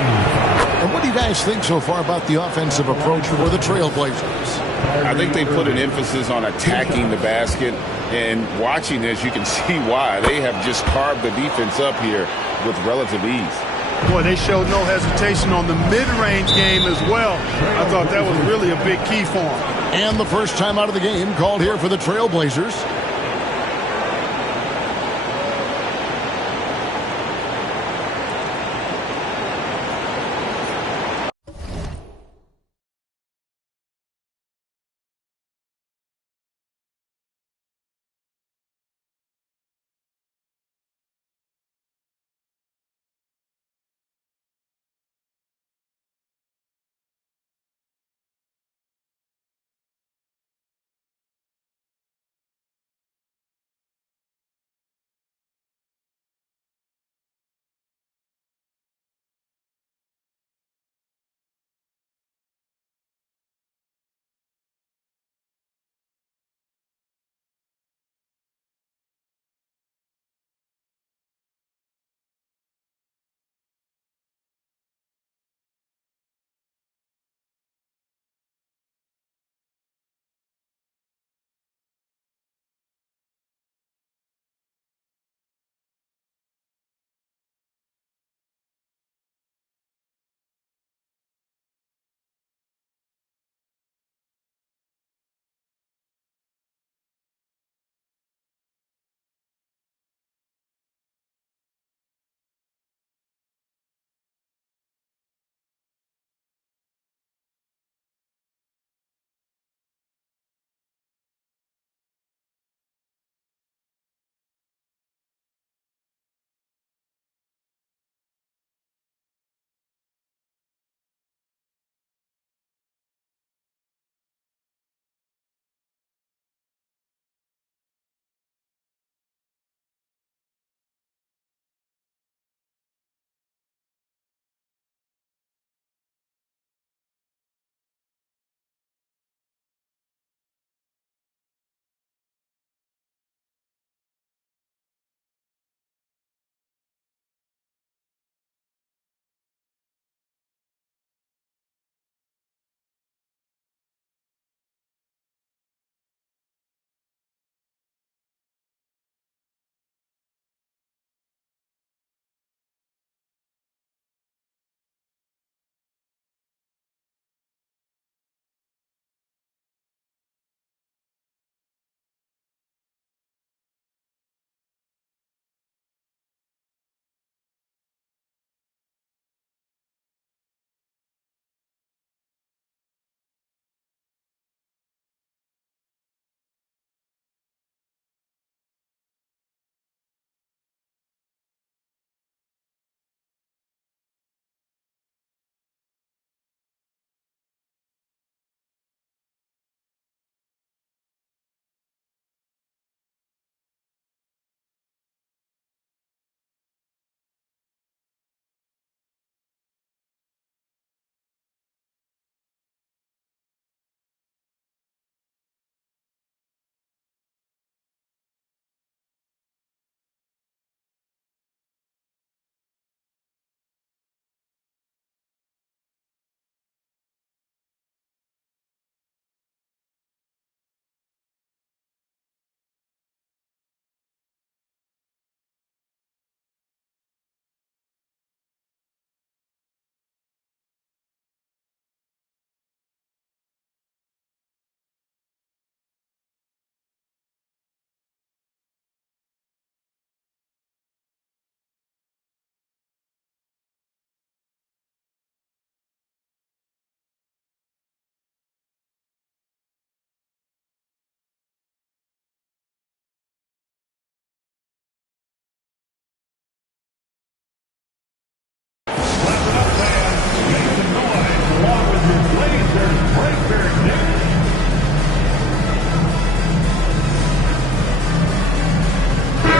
And what do you guys think so far about the offensive approach for the Trailblazers? I think they put an emphasis on attacking the basket, and watching this, you can see why. They have just carved the defense up here with relative ease. Boy, they showed no hesitation on the mid-range game as well. I thought that was really a big key for them. And the first time out of the game called here for the Trailblazers.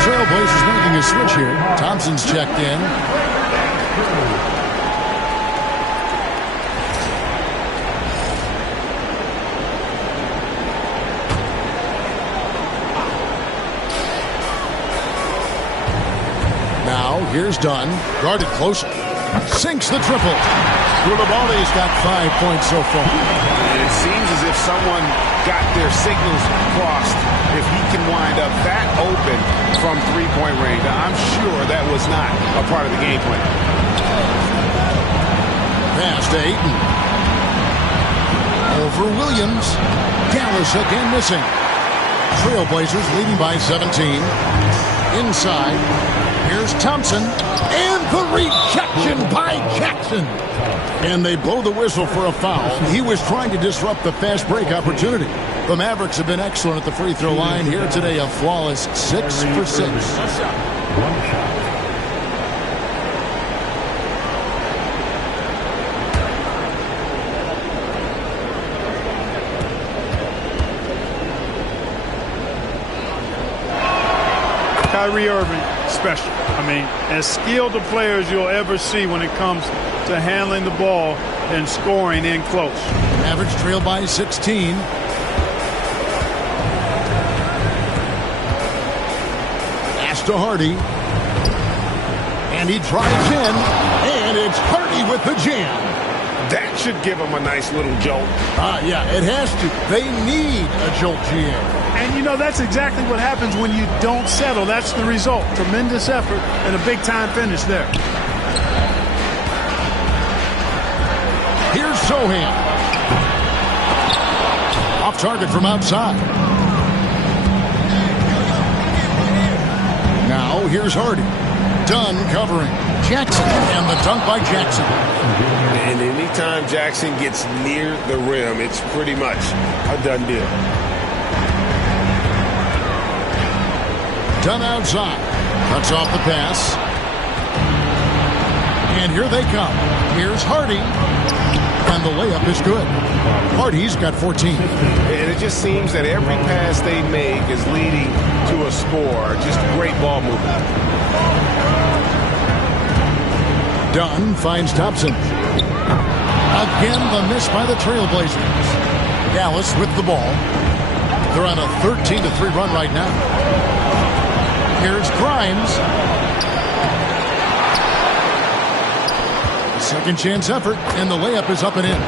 Trailblazers making a switch here. Thompson's checked in. Now, here's Dunn. Guarded closely. Sinks the triple. Coulibaly's got 5 points so far. And it seems as if someone got their signals crossed if he can wind up that open from three-point range. Now, I'm sure that was not a part of the game plan. Pass to Ayton. Over Williams. Dallas again missing. Trailblazers leading by 17. Inside. Here's Thompson. And the rejection by Jackson. And they blow the whistle for a foul. He was trying to disrupt the fast break opportunity. The Mavericks have been excellent at the free throw line here today. A flawless 6 for 6. One shot. Kyrie Irving, special. I mean, as skilled a player as you'll ever see when it comes to handling the ball and scoring in close. Mavericks trail by 16. Pass to Hardy. And he drives in. And it's Hardy with the jam. That should give them a nice little jolt. Yeah, it has to. They need a jolt, GM. And, you know, that's exactly what happens when you don't settle. That's the result. Tremendous effort and a big-time finish there. Here's Sohan. Off target from outside. Now, here's Hardy. Dunn covering. Jackson, and the dunk by Jackson. And anytime Jackson gets near the rim, it's pretty much a done deal. Dunn outside. Cuts off the pass. And here they come. Here's Hardy. And the layup is good. Hardy's got 14. And it just seems that every pass they make is leading to a score. Just great ball movement. Dunn finds Thompson. Again, the miss by the Trailblazers. Dallas with the ball. They're on a 13-3 run right now. Here's Grimes. Second chance effort, and the layup is up and in.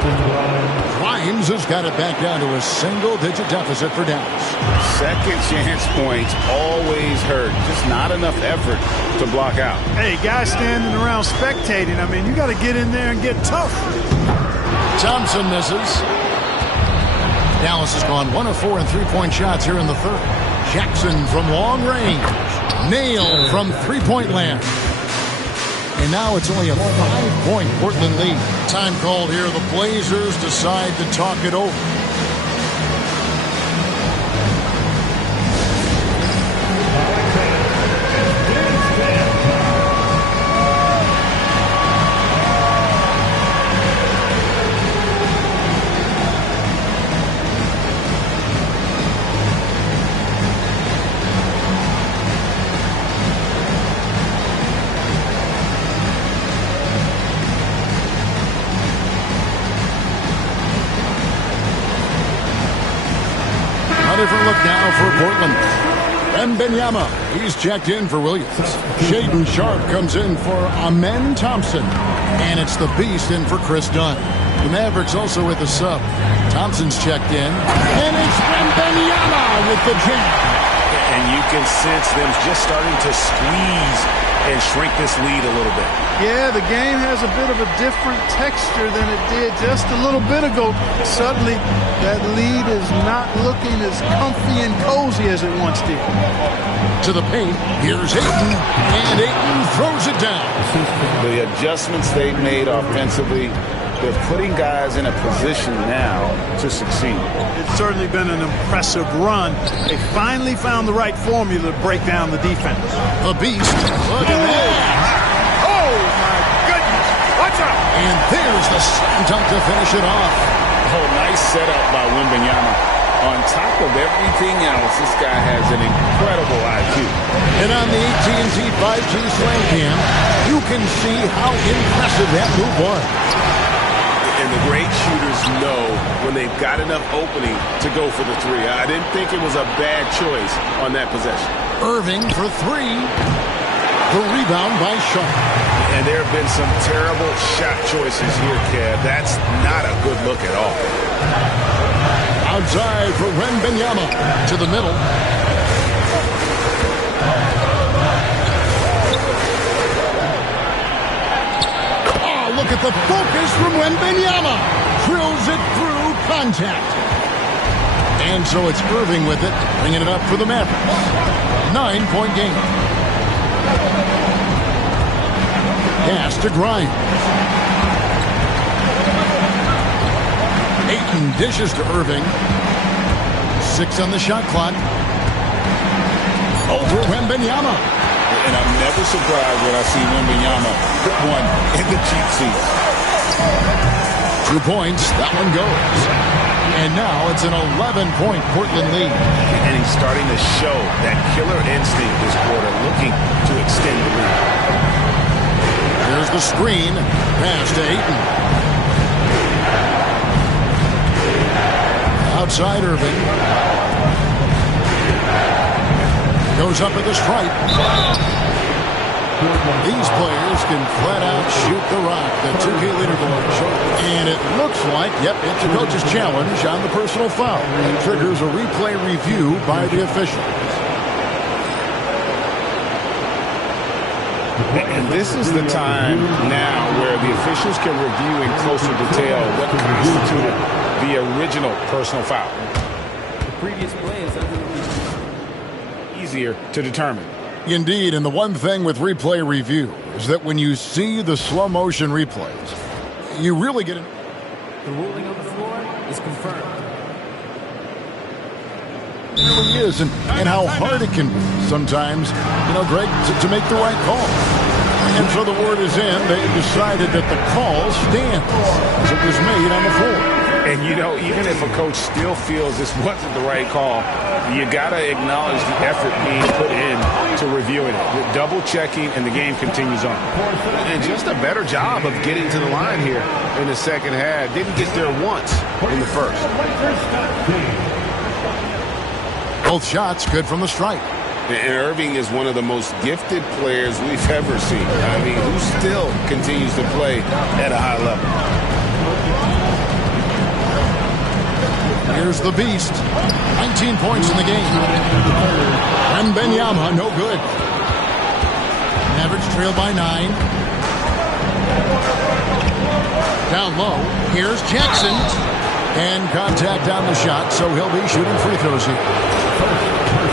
Grimes has got it back down to a single-digit deficit for Dallas. Second chance points always hurt. Just not enough effort to block out. Hey, guys standing around spectating, I mean, you got to get in there and get tough. Thompson misses. Dallas has gone 1 of 4 in three-point shots here in the third. Jackson from long range. Nailed from three-point land. And now it's only a 5-point Portland lead. Time called here. The Blazers decide to talk it over. Different look now for Portland. Wembanyama, he's checked in for Williams. Shaedon Sharpe comes in for Amen Thompson. And it's the Beast in for Chris Dunn. The Mavericks also with a sub. Thompson's checked in. And it's Wembanyama with the jam. And you can sense them just starting to squeeze and shrink this lead a little bit. Yeah, the game has a bit of a different texture than it did just a little bit ago. Suddenly, that lead is not looking as comfy and cozy as it once did. To the paint, here's Ayton, and Ayton throws it down. The adjustments they've made offensively, they're putting guys in a position now to succeed. It's certainly been an impressive run. They finally found the right formula to break down the defense. The Beast, look at that. Oh, my goodness. Watch out. And there's the slam dunk to finish it off. Oh, nice setup by Wembanyama. On top of everything else, this guy has an incredible IQ. And on the AT&T 5G Slam Cam, you can see how impressive that move was. And the great shooters know when they've got enough opening to go for the three. I didn't think it was a bad choice on that possession. Irving for three. The rebound by Sharp. And there have been some terrible shot choices here, Kev. That's not a good look at all. Outside for Wembanyama. To the middle. Oh, look at the focus from Wembanyama. Drills it through contact. And so it's Irving with it, bringing it up for the Mavericks. 9-point game. Pass to Grimes. Ayton dishes to Irving. 6 on the shot clock. Over Wembanyama. And I'm never surprised when I see Wembanyama put one in the cheap seat. 2 points. That one goes. And now it's an 11-point Portland lead. And he's starting to show that killer instinct this quarter, looking to extend the lead. Here's the screen. Pass to Ayton. Outside Irving. Goes up at the stripe. These players can flat out shoot the rock. The 2K leaderboard. And it looks like, yep, it's a coach's challenge on the personal foul. And triggers a replay review by the official. And this is the time now where the officials can review in closer detail what constituted the original personal foul. The previous play is under the Easier to determine. Indeed, and the one thing with replay review is that when you see the slow motion replays, you really get The ruling on the floor is confirmed. It really is, and how hard it can be sometimes, Greg, to make the right call. And so the word is in. They decided that the call stands as it was made on the floor. And, even if a coach still feels this wasn't the right call, you got to acknowledge the effort being put in to reviewing it. The double checking, and the game continues on. And just a better job of getting to the line here in the second half. Didn't get there once in the first. Both shots good from the stripe. And Irving is one of the most gifted players we've ever seen. I mean, who still continues to play at a high level. Here's the beast. 19 points in the game. Wembanyama, no good. Mavericks trail by 9. Down low. Here's Jackson. And contact on the shot, so he'll be shooting free throws here.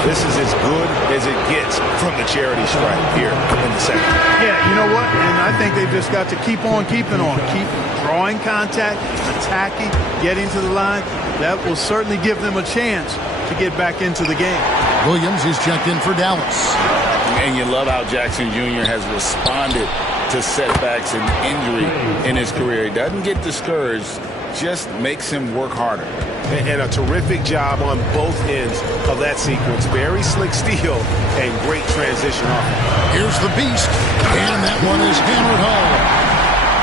This is as good as it gets from the charity stripe here in the second. Yeah, you know what? And I think they've just got to keep on keeping on. Keep drawing contact, attacking, getting to the line. That will certainly give them a chance to get back into the game. Williams is checked in for Dallas. And you love how Jackson Jr. has responded to setbacks and injury in his career. He doesn't get discouraged, just makes him work harder. And a terrific job on both ends of that sequence. Very slick steal and great transition offense. Here's the beast, and that one is hammered home.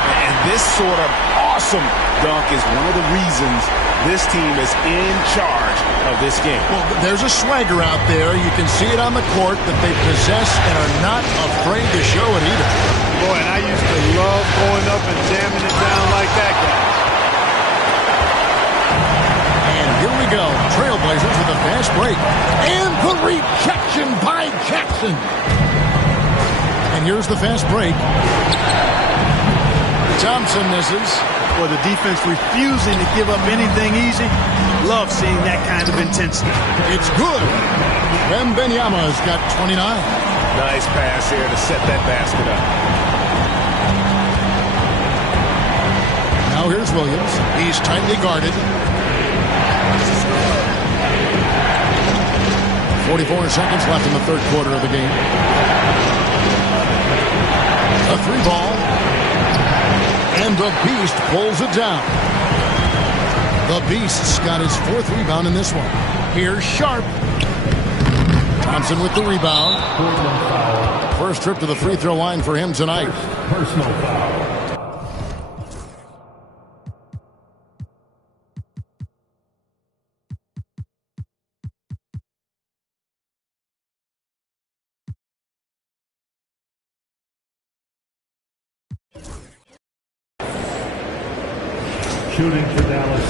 And this sort of awesome dunk is one of the reasons this team is in charge of this game. Well, there's a swagger out there. You can see it on the court that they possess and are not afraid to show it either. Boy, and I used to love going up and jamming it down like that guy. Here we go. Trailblazers with a fast break. And the rejection by Jackson. And here's the fast break. Thompson misses. Well, the defense refusing to give up anything easy. Love seeing that kind of intensity. It's good. Wembanyama's got 29. Nice pass here to set that basket up. Now here's Williams. He's tightly guarded. 44 seconds left in the third quarter of the game. A 3-ball. And the Beast pulls it down. The Beast's got his 4th rebound in this one. Here's Sharp. Thompson with the rebound. First trip to the free throw line for him tonight. Personal foul. Shooting for Dallas,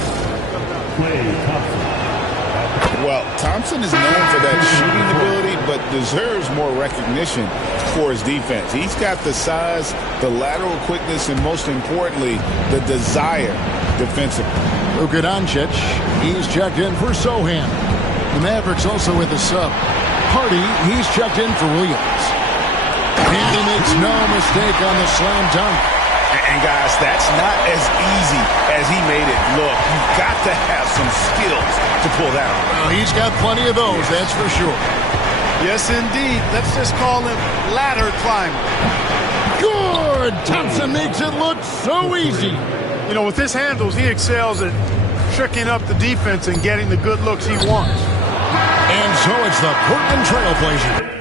Klay Thompson. Well, Thompson is known for that shooting ability, but deserves more recognition for his defense. He's got the size, the lateral quickness, and most importantly, the desire defensively. Luka Doncic, he's checked in for Sohan. The Mavericks also with a sub. Hardy, he's checked in for Williams. And he makes no mistake on the slam dunk. And guys, that's not as easy as he made it look. You've got to have some skills to pull that off. Well, he's got plenty of those, that's for sure. Yes, indeed. Let's just call him ladder climber. Good! Thompson makes it look so easy. You know, with his handles, he excels at tricking up the defense and getting the good looks he wants. And so it's the Portland Trail Blazers.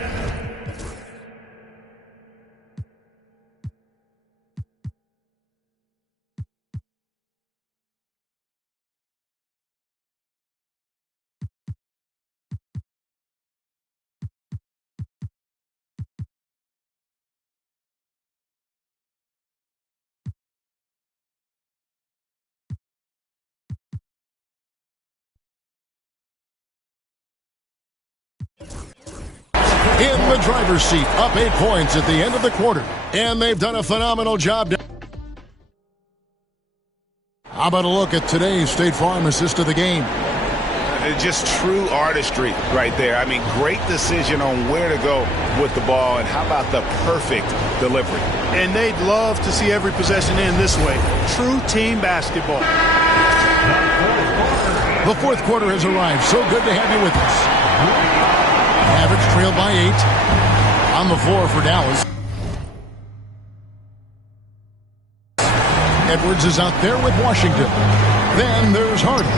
In the driver's seat, up 8 points at the end of the quarter. And they've done a phenomenal job. How about a look at today's State Farm assist of the game? Just true artistry right there. I mean, great decision on where to go with the ball, and how about the perfect delivery? And they'd love to see every possession end this way. True team basketball. The fourth quarter has arrived. So good to have you with us. Mavericks trail by 8. On the floor for Dallas. Edwards is out there with Washington. Then there's Harden.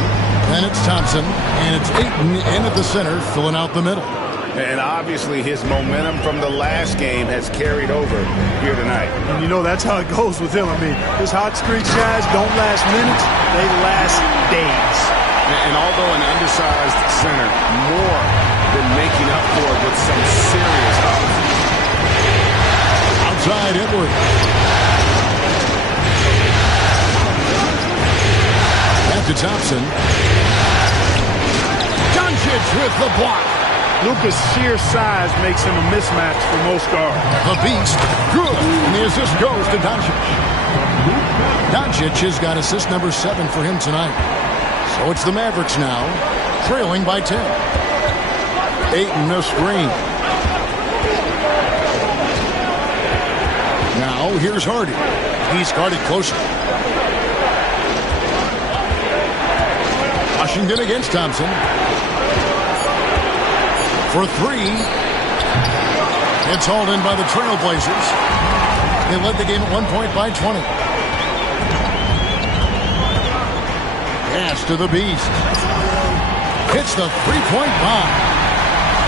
Then it's Thompson. And it's Ayton in at the center, filling out the middle. And obviously his momentum from the last game has carried over here tonight. And you know, that's how it goes with him. I mean, his hot streak guys don't last minutes. They last days. And although an undersized center, more than making up for it with some serious offense. Outside Edwards. Back to Thompson. Doncic with the block. Luka's sheer size makes him a mismatch for most guards. The beast. Good. And the assist goes to Doncic. Doncic has got assist number 7 for him tonight. So it's the Mavericks now, trailing by 10. Ayton a screen. Now here's Hardy. He's guarded closer. Washington against Thompson. For 3. It's hauled in by the Trailblazers. They led the game at 1 point by 20. Pass to the Beast. Hits the three-point bomb.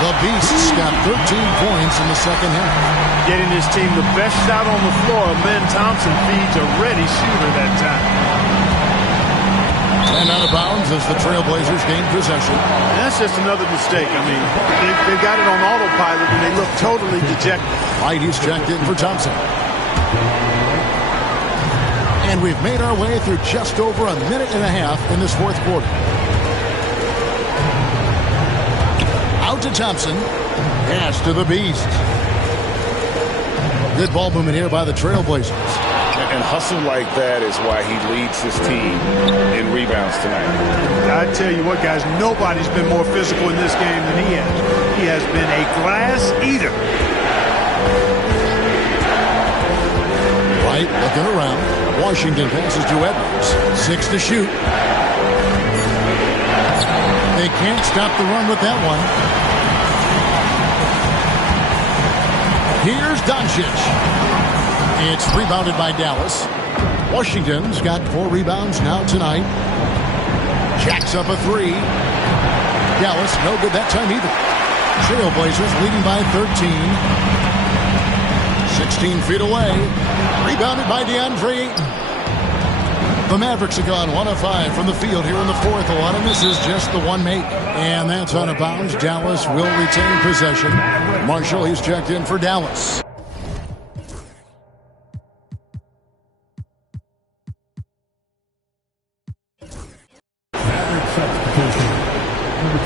The Beast's got 13 points in the second half. Getting his team the best shot on the floor. Lynn Thompson feeds a ready shooter that time. And out of bounds as the Trailblazers gain possession. And that's just another mistake. I mean, they got it on autopilot and they look totally dejected. Whitey's checked in for Thompson. And we've made our way through just over a minute and a half in this fourth quarter. Out to Thompson. Pass to the Beast. Good ball movement here by the Trailblazers. And hustle like that is why he leads his team in rebounds tonight. I tell you what, guys, nobody's been more physical in this game than he has. He has been a glass eater. Right, looking around. Washington passes to Edwards. 6 to shoot. They can't stop the run with that one. Here's Doncic. It's rebounded by Dallas. Washington's got 4 rebounds now tonight. Jacks up a 3. Dallas, no good that time either. Trailblazers leading by 13. 16 feet away. Rebounded by DeAndre Ayton. The Mavericks have gone 1 of 5 from the field here in the fourth. A lot of misses, just the one make. And that's out of bounds. Dallas will retain possession. Marshall, he's checked in for Dallas.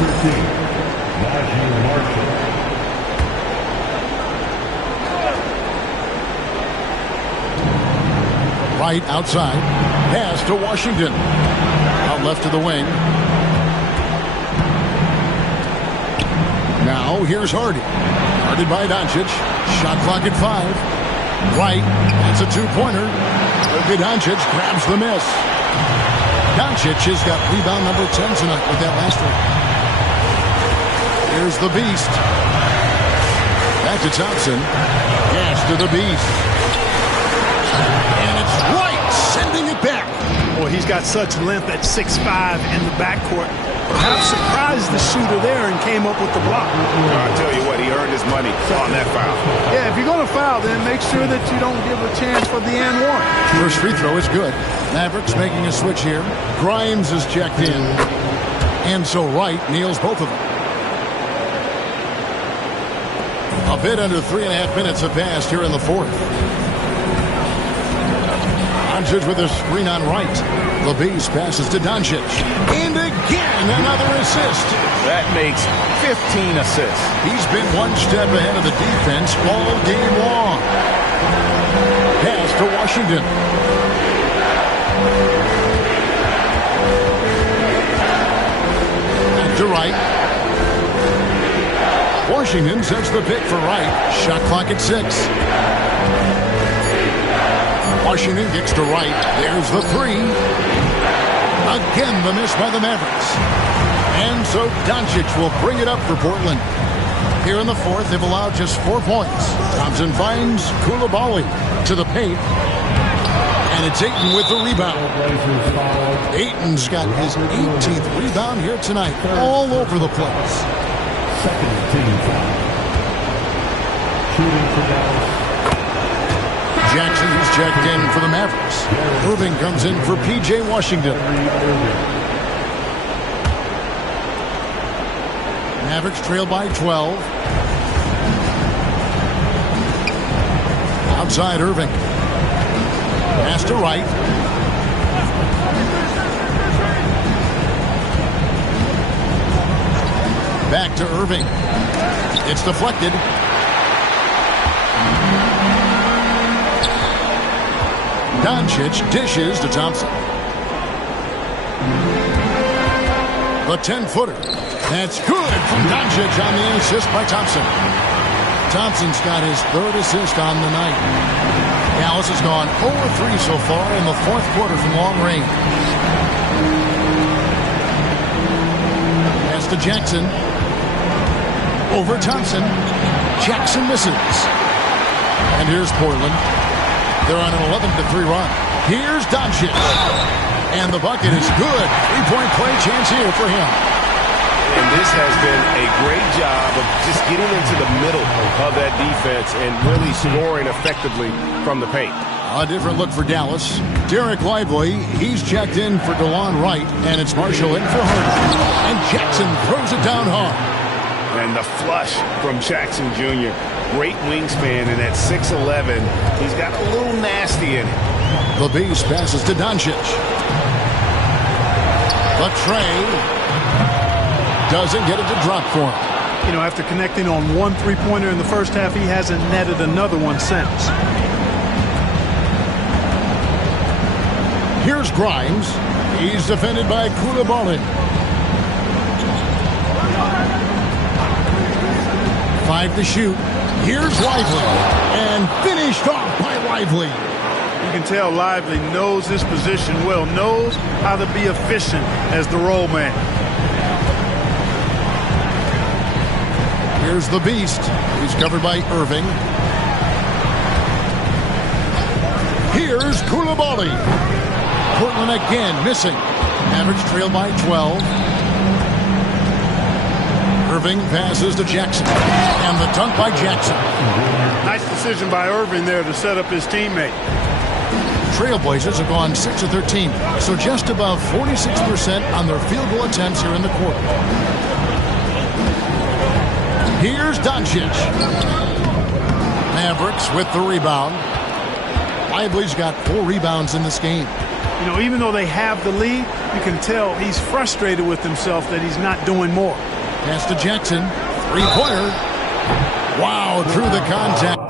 13, Marshall. Right outside. Pass to Washington. Out left to the wing. Now here's Hardy. Guarded by Doncic. Shot clock at 5. Right. That's a two-pointer. Luka Doncic grabs the miss. Doncic has got rebound number 10 tonight with that last one. Here's the Beast. Back to Thompson. Pass to the Beast. And it's Wright sending it back. Boy, he's got such length at 6'5" in the backcourt. Perhaps surprised the shooter there and came up with the block. I'll tell you what, he earned his money on that foul. Yeah, if you're going to foul, then make sure that you don't give a chance for the and one. First free throw is good. Mavericks making a switch here. Grimes is checked in. And so Wright kneels both of them. A bit under 3.5 minutes have passed here in the fourth. Doncic with a screen on Wright. LaBeast passes to Doncic. And again, another assist. That makes 15 assists. He's been one step ahead of the defense all game long. Pass to Washington. Back to Wright. Washington sets the pick for Wright. Shot clock at 6. Washington kicks to Wright. There's the 3. Again, the miss by the Mavericks. And so Doncic will bring it up for Portland. Here in the fourth, they've allowed just 4 points. Thompson finds Koulibaly to the paint. And it's Ayton with the rebound. Ayton's got his 18th rebound here tonight. All over the place. Second team foul. Shooting for Dallas. Jackson is checked in for the Mavericks. Irving comes in for P.J. Washington. Mavericks trail by 12. Outside Irving. Pass to Wright. Back to Irving. It's deflected. Doncic dishes to Thompson. The 10-footer. That's good from Doncic on the assist by Thompson. Thompson's got his 3rd assist on the night. Dallas has gone 0-3 so far in the 4th quarter from long range. Pass to Jackson. Over Thompson. Jackson misses. And here's Portland. They're on an 11-3 run. Here's Doncic. And the bucket is good. 3-point play chance here for him. And this has been a great job of just getting into the middle of that defense and really scoring effectively from the paint. A different look for Dallas. Derek Lively, he's checked in for DeLon Wright, and it's Marshall in for Harden. And Jackson throws it down hard. And the flush from Jackson Jr. Great wingspan, and at 6'11", he's got a little nasty in it. LaBeast passes to Doncic. The tray doesn't get it to drop for him. You know, after connecting on 1 3-pointer in the first half, he hasn't netted another one since. Here's Grimes. He's defended by Koulibaly. 5 to shoot. Here's Lively. And finished off by Lively. You can tell Lively knows his position well, knows how to be efficient as the roll man. Here's the Beast. He's covered by Irving. Here's Koulibaly. Portland again missing. Mavericks trail by 12. Irving passes to Jackson. And the dunk by Jackson. Nice decision by Irving there to set up his teammate. Trailblazers have gone 6 of 13, so just above 46% on their field goal attempts here in the quarter. Here's Doncic. Mavericks with the rebound. Lively's got 4 rebounds in this game. You know, even though they have the lead, you can tell he's frustrated with himself that he's not doing more. Pass to Jackson. Three-pointer. Wow, through the contact.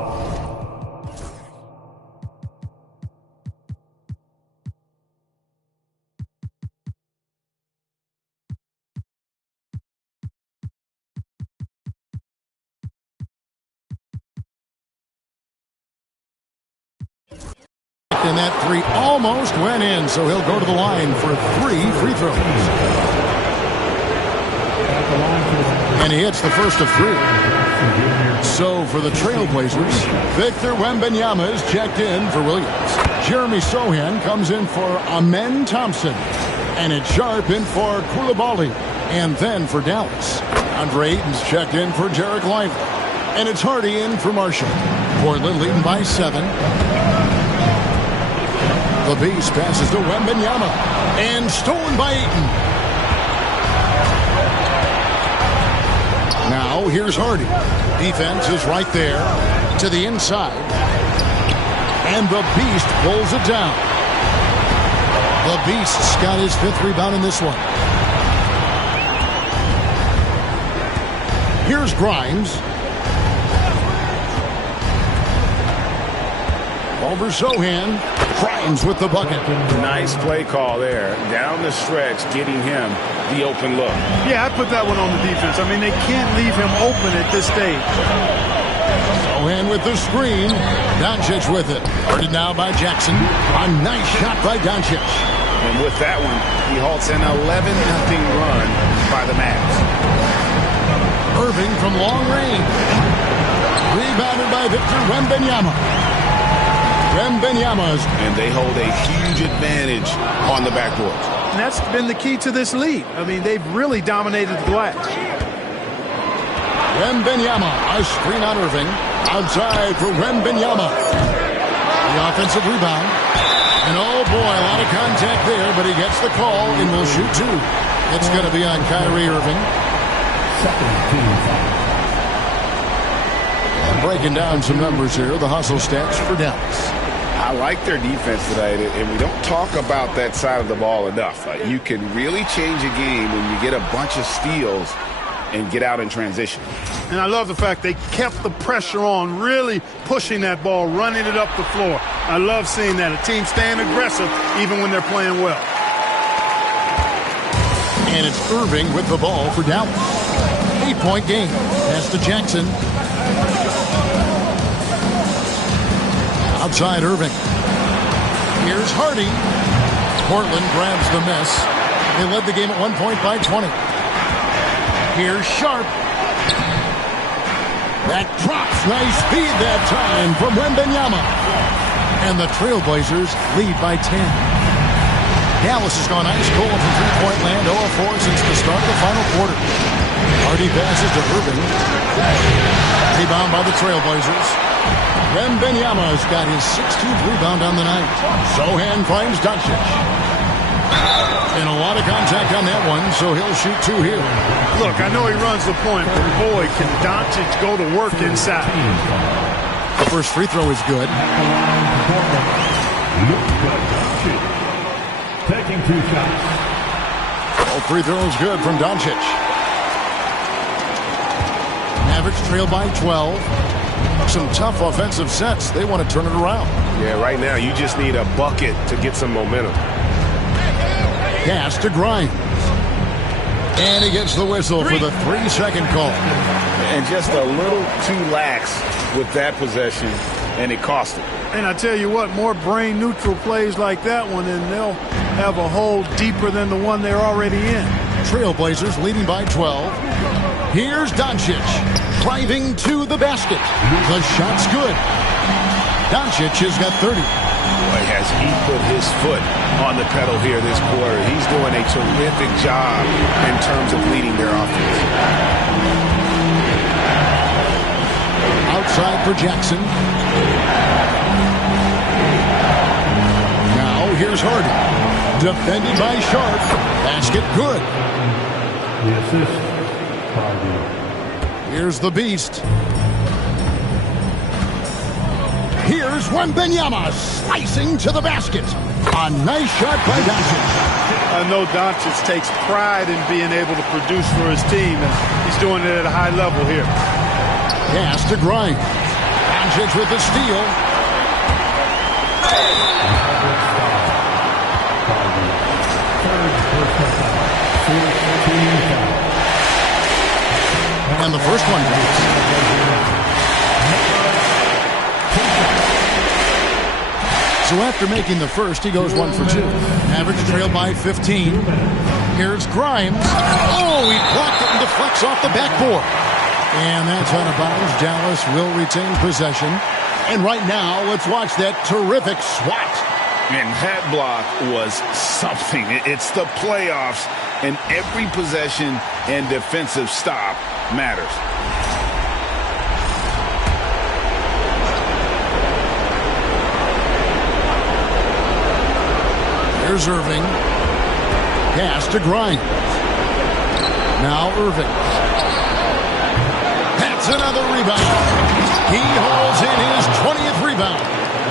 And that three almost went in, so he'll go to the line for 3 free throws. And he hits the first of 3. So for the Trailblazers, Victor Wembanyama is checked in for Williams. Jeremy Sohan comes in for Amen Thompson. And it's Sharp in for Koulibaly. And then for Dallas, Andre Ayton's checked in for Jarek Lively. And it's Hardy in for Marshall. Portland leading by 7. The Beast passes to Wembanyama. And stolen by Ayton. Now here's Hardy. Defense is right there to the inside. And the Beast pulls it down. The Beast's got his 5th rebound in this one. Here's Grimes. Over Sohan. Grimes with the bucket. Nice play call there. Down the stretch, getting him the open look. Yeah, I put that one on the defense. I mean, they can't leave him open at this stage. Sohan with the screen. Doncic with it. Guarded now by Jackson. A nice shot by Doncic. And with that one, he halts an 11-0 run by the Mavs. Irving from long range. Rebounded by Victor Wembanyama. And they hold a huge advantage on the backboard. And that's been the key to this lead. I mean, they've really dominated the glass. Wembanyama, a screen on Irving. Outside for Wembanyama. The offensive rebound. And oh boy, a lot of contact there, but he gets the call and will shoot 2. It's going to be on Kyrie Irving. Breaking down some numbers here, the hustle stats for Dallas. I like their defense tonight, and we don't talk about that side of the ball enough. You can really change a game when you get a bunch of steals and get out in transition. And I love the fact they kept the pressure on, really pushing that ball, running it up the floor. I love seeing that. A team staying aggressive even when they're playing well. And it's Irving with the ball for Dallas. 8-point game. Pass to Jackson. Outside Irving. Here's Hardy. Portland grabs the miss. They led the game at 1 point by 20. Here's Sharp. That drops. Nice speed that time from Wembanyama. And the Trailblazers lead by 10. Dallas has gone ice cold from three-point land, 0 of 4 since the start of the final quarter. Hardy passes to Irving. Rebound by the Trailblazers. Wembanyama's got his 16th rebound on the night. Sohan finds Doncic. And a lot of contact on that one, so he'll shoot 2 here. Look, I know he runs the point, but boy, can Doncic go to work inside. The first free throw is good. Taking 2 shots. All free throws good from Doncic. Mavericks trail by 12. Some tough offensive sets. They want to turn it around. Yeah, right now you just need a bucket to get some momentum. Pass to Grimes. And he gets the whistle for the 3-second call. And just a little too lax with that possession, and it cost him. And I tell you what, more brain-neutral plays like that one, and they'll have a hole deeper than the one they're already in. Trailblazers leading by 12. Here's Doncic driving to the basket. The shot's good. Doncic has got 30. Boy, has he put his foot on the pedal here this quarter. He's doing a terrific job in terms of leading their offense. Outside for Jackson. Now here's Hardy. Defended by Sharp. Basket good. The assist. Hardy. Here's the Beast. Here's Wembanyama slicing to the basket. A nice shot by Doncic. I know Doncic takes pride in being able to produce for his team, and he's doing it at a high level here. Pass to Grimes. Doncic with the steal. And the first one goes. So after making the first, he goes 1 for 2. Average trail by 15. Here's Grimes. Oh, he blocked it and deflects off the backboard. And that's out of bounds. Dallas will retain possession. And right now, let's watch that terrific swat. And that block was something. It's the playoffs, and every possession and defensive stop matters. Here's Irving. Pass to Grimes. Now Irving. That's another rebound. He holds in his 20th rebound.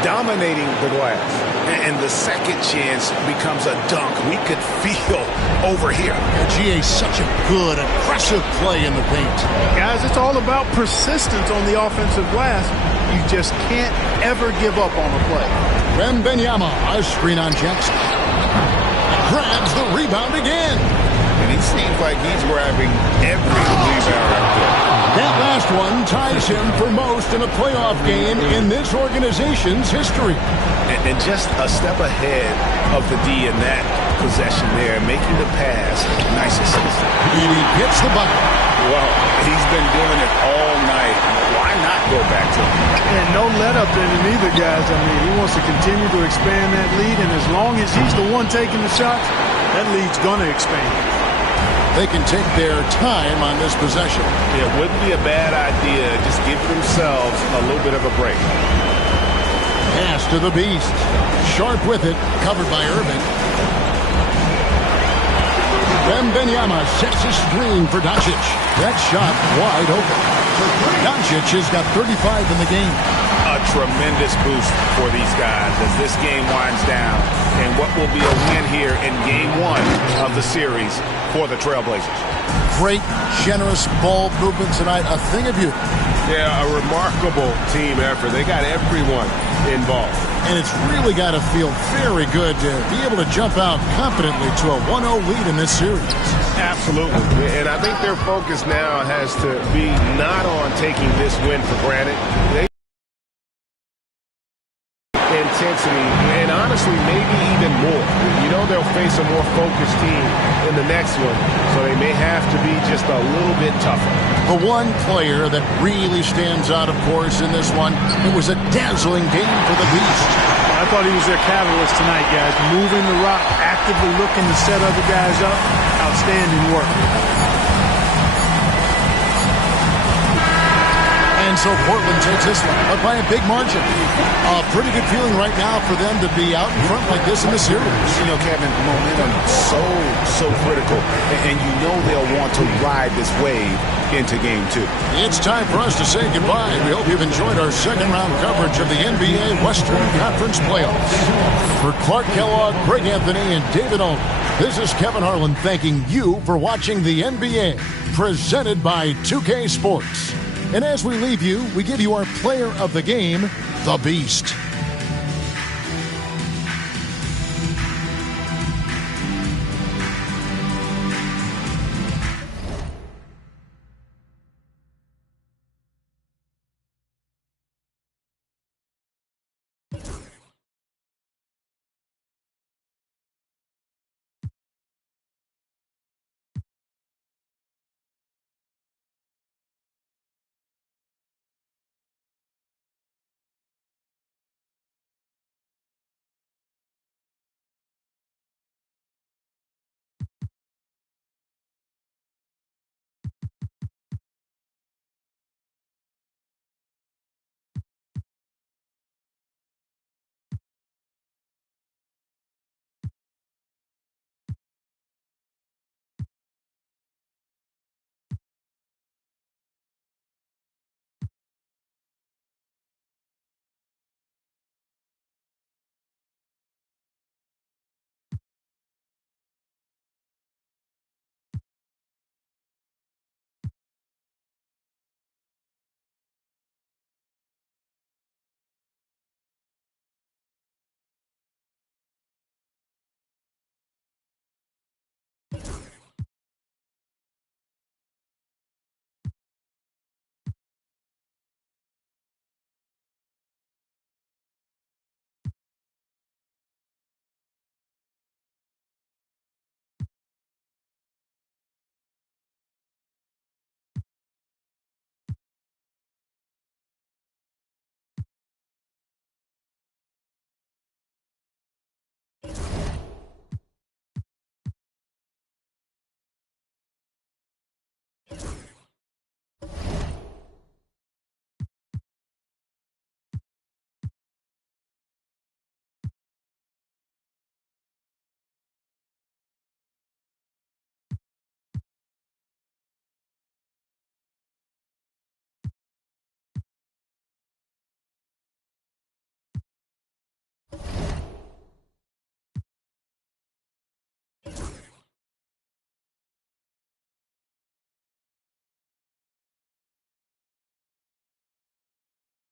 Dominating the glass. And the second chance becomes a dunk. We could feel over here. GA, such a good, aggressive play in the paint. Guys, it's all about persistence on the offensive glass. You just can't ever give up on a play. Wembanyama, a screen on Jackson. Grabs the rebound again. And he seems like he's grabbing every rebound out there. That last one ties him for most in a playoff game in this organization's history. And just a step ahead of the D in that possession there, making the pass. Nice assist. And he gets the bucket. Well, he's been doing it all night. Why not go back to him? And no let up in him either, guys. I mean, he wants to continue to expand that lead, and as long as he's the one taking the shots, that lead's going to expand. They can take their time on this possession. It wouldn't be a bad idea. Just give themselves a little bit of a break. Pass to the beast. Sharp with it. Covered by Irving. Wembanyama sets a screen for Doncic. That shot wide open. Doncic has got 35 in the game. A tremendous boost for these guys as this game winds down. And what will be a win here in Game 1 of the series for the Trailblazers. Great, generous ball movement tonight. A thing of beauty. Yeah, a remarkable team effort. They got everyone involved. And it's really got to feel very good to be able to jump out confidently to a 1-0 lead in this series. Absolutely. And I think their focus now has to be not on taking this win for granted. Intensity, and honestly, maybe even more. You know they'll face a more focused team in the next one, so they may have to be just a little bit tougher. The one player that really stands out, of course, in this one, it was a dazzling game for the Beast. I thought he was their catalyst tonight, guys. Moving the rock, actively looking to set other guys up. Outstanding work. And so Portland takes this one, but by a big margin. A pretty good feeling right now for them to be out in front like this in the series. You know, Kevin, momentum so critical. And you know they'll want to ride this wave into Game 2. It's time for us to say goodbye. We hope you've enjoyed our second-round coverage of the NBA Western Conference Playoffs. For Clark Kellogg, Greg Anthony, and David Owen, this is Kevin Harlan thanking you for watching the NBA, presented by 2K Sports. And as we leave you, we give you our player of the game, the Beast.